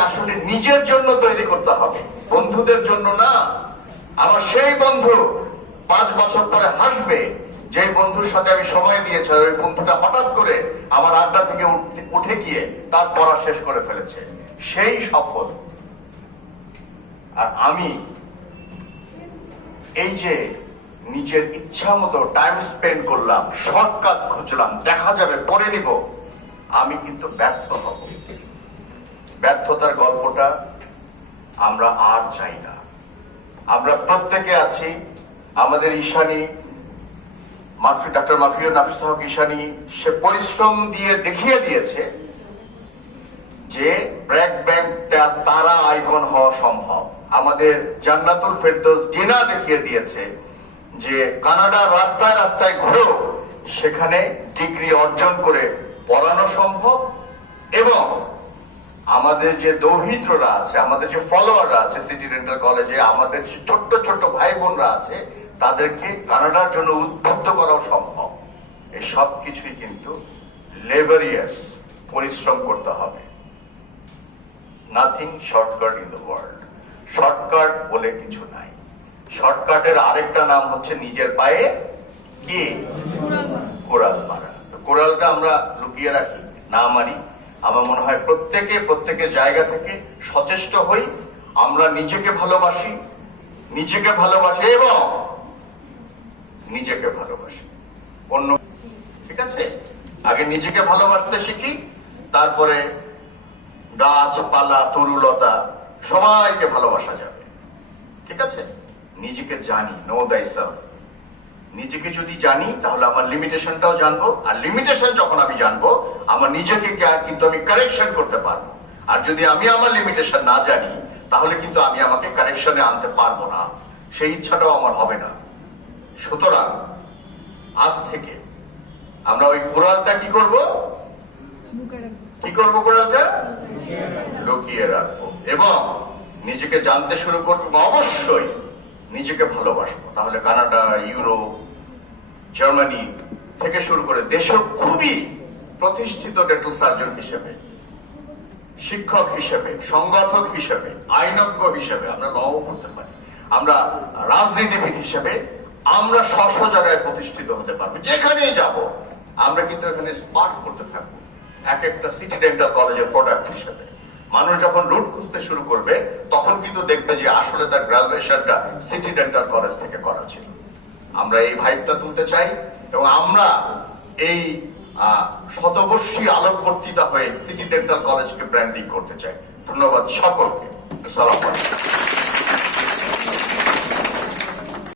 আসলে নিজের জন্য তৈরি করতে হবে, বন্ধুদের জন্য না। আমার সেই বন্ধু 5 বছর পরে হাসবে, যে বন্ধুর সাথে আমি সময় দিয়েছি, আর ওই বন্ধুটা হঠাৎ করে আমার আড্ডা থেকে উঠে গিয়ে তার পড়া শেষ করে ফেলেছে, সেই সফল। আর আমি এই যে নিজের ইচ্ছা মতো টাইম স্পেন্ড করলাম, শর্টকাট খুঁজলাম, দেখা যাবে পড়ে নিব, আমি কিন্তু ব্যর্থ হব। ব্যর্থতার গল্পটা আমরা আর চাই না। আমরা প্রত্যেকে আছি, আমাদের ঈশানী ডক্টর মাফিউর নাফিস হক ঈশানী, সে পরিশ্রম দিয়ে দেখিয়ে দিয়েছে যে ব্র্যাক ব্যাংক তারা আইকন হওয়া সম্ভব। আমাদের জান্নাতুল ফেরদৌস জিনা দেখিয়ে দিয়েছে যে কানাডার রাস্তায় রাস্তায় ঘুরেও সেখানে ডিগ্রি অর্জন করে পড়ানো সম্ভব। এবং আমাদের যে দৌহিত্ররা আছে, আমাদের যে ফলোয়াররা আছে সিটি ডেন্টাল কলেজে, আমাদের ছোট্ট ছোট্ট ভাই বোনরা আছে, তাদেরকে কানাডার জন্য উদ্বুদ্ধ করাও সম্ভব। এই সব কিছুই কিন্তু লেবারিয়াস, পরিশ্রম করতে হবে। Nothing shortcut in the world. Shortcut বলে কিছু নাই। শর্টকাটের আরেকটা নাম হচ্ছে নিজের পায়ে কি কোরাল মারা। কোরালটা আমরা লুকিয়ে রাখি, না মারি। আমার মনে হয় প্রত্যেকের জায়গা থেকে সচেষ্ট হই, আমরা নিজেকে ভালোবাসি এবং নিজেকে ভালোবাসি অন্য। ঠিক আছে, আগে নিজেকে ভালোবাসতে শিখি, তারপরে গাছপালা তরুলতা সবাইকে ভালোবাসা যাবে। ঠিক আছে, নিজেকে জানি, নো thyself। নিজেকে যদি জানি তাহলে আমার লিমিটেশনটাও জানবো, আর লিমিটেশন যখন আমি জানবো আমার নিজেকে কিন্তু আমি কারেকশন করতে পারবো। আর যদি আমি আমার লিমিটেশন না জানি তাহলে কিন্তু আমি আমাকে কারেকশনে আনতে পারবো না, সেই ইচ্ছাটাও আমার হবে না। সুতরাং আজ থেকে আমরা ওই কোরালটা কি করব? কোরালটা লুকিয়ে রাখবো এবং নিজেকে জানতে শুরু করবো। অবশ্যই নিজেকে ভালোবাসবো, তাহলে কানাডা, ইউরোপ, জার্মানি থেকে শুরু করে দেশে খুবই প্রতিষ্ঠিত ডেন্টাল সার্জন হিসেবে, শিক্ষক হিসেবে, সংগঠক হিসেবে, আইনজ্ঞ হিসেবে আমরা লও করতে পারি, আমরা রাজনীতিবিদ হিসেবে আমরা স্ব জায়গায় প্রতিষ্ঠিত হতে পারবো। যেখানেই যাব আমরা কিন্তু এখানে স্পার্ক করতে থাকবো এক একটা সিটি ডেন্টাল কলেজের প্রোডাক্ট হিসেবে। মানুষ যখন রুট খুঁজতে শুরু করবে তখন কিন্তু দেখবে যে আসলে তার গ্রাজুয়েশনটা সিটি ডেন্টাল কলেজ থেকে করা ছিল। আমরা এই ভাইবটা তুলতে চাই এবং আমরা এই শতবর্ষী আলোকবর্তিতা হয়ে সিটি ডেন্টাল কলেজকে ব্র্যান্ডিং করতে চাই। ধন্যবাদ সকলকে। আসসালামু আলাইকুম।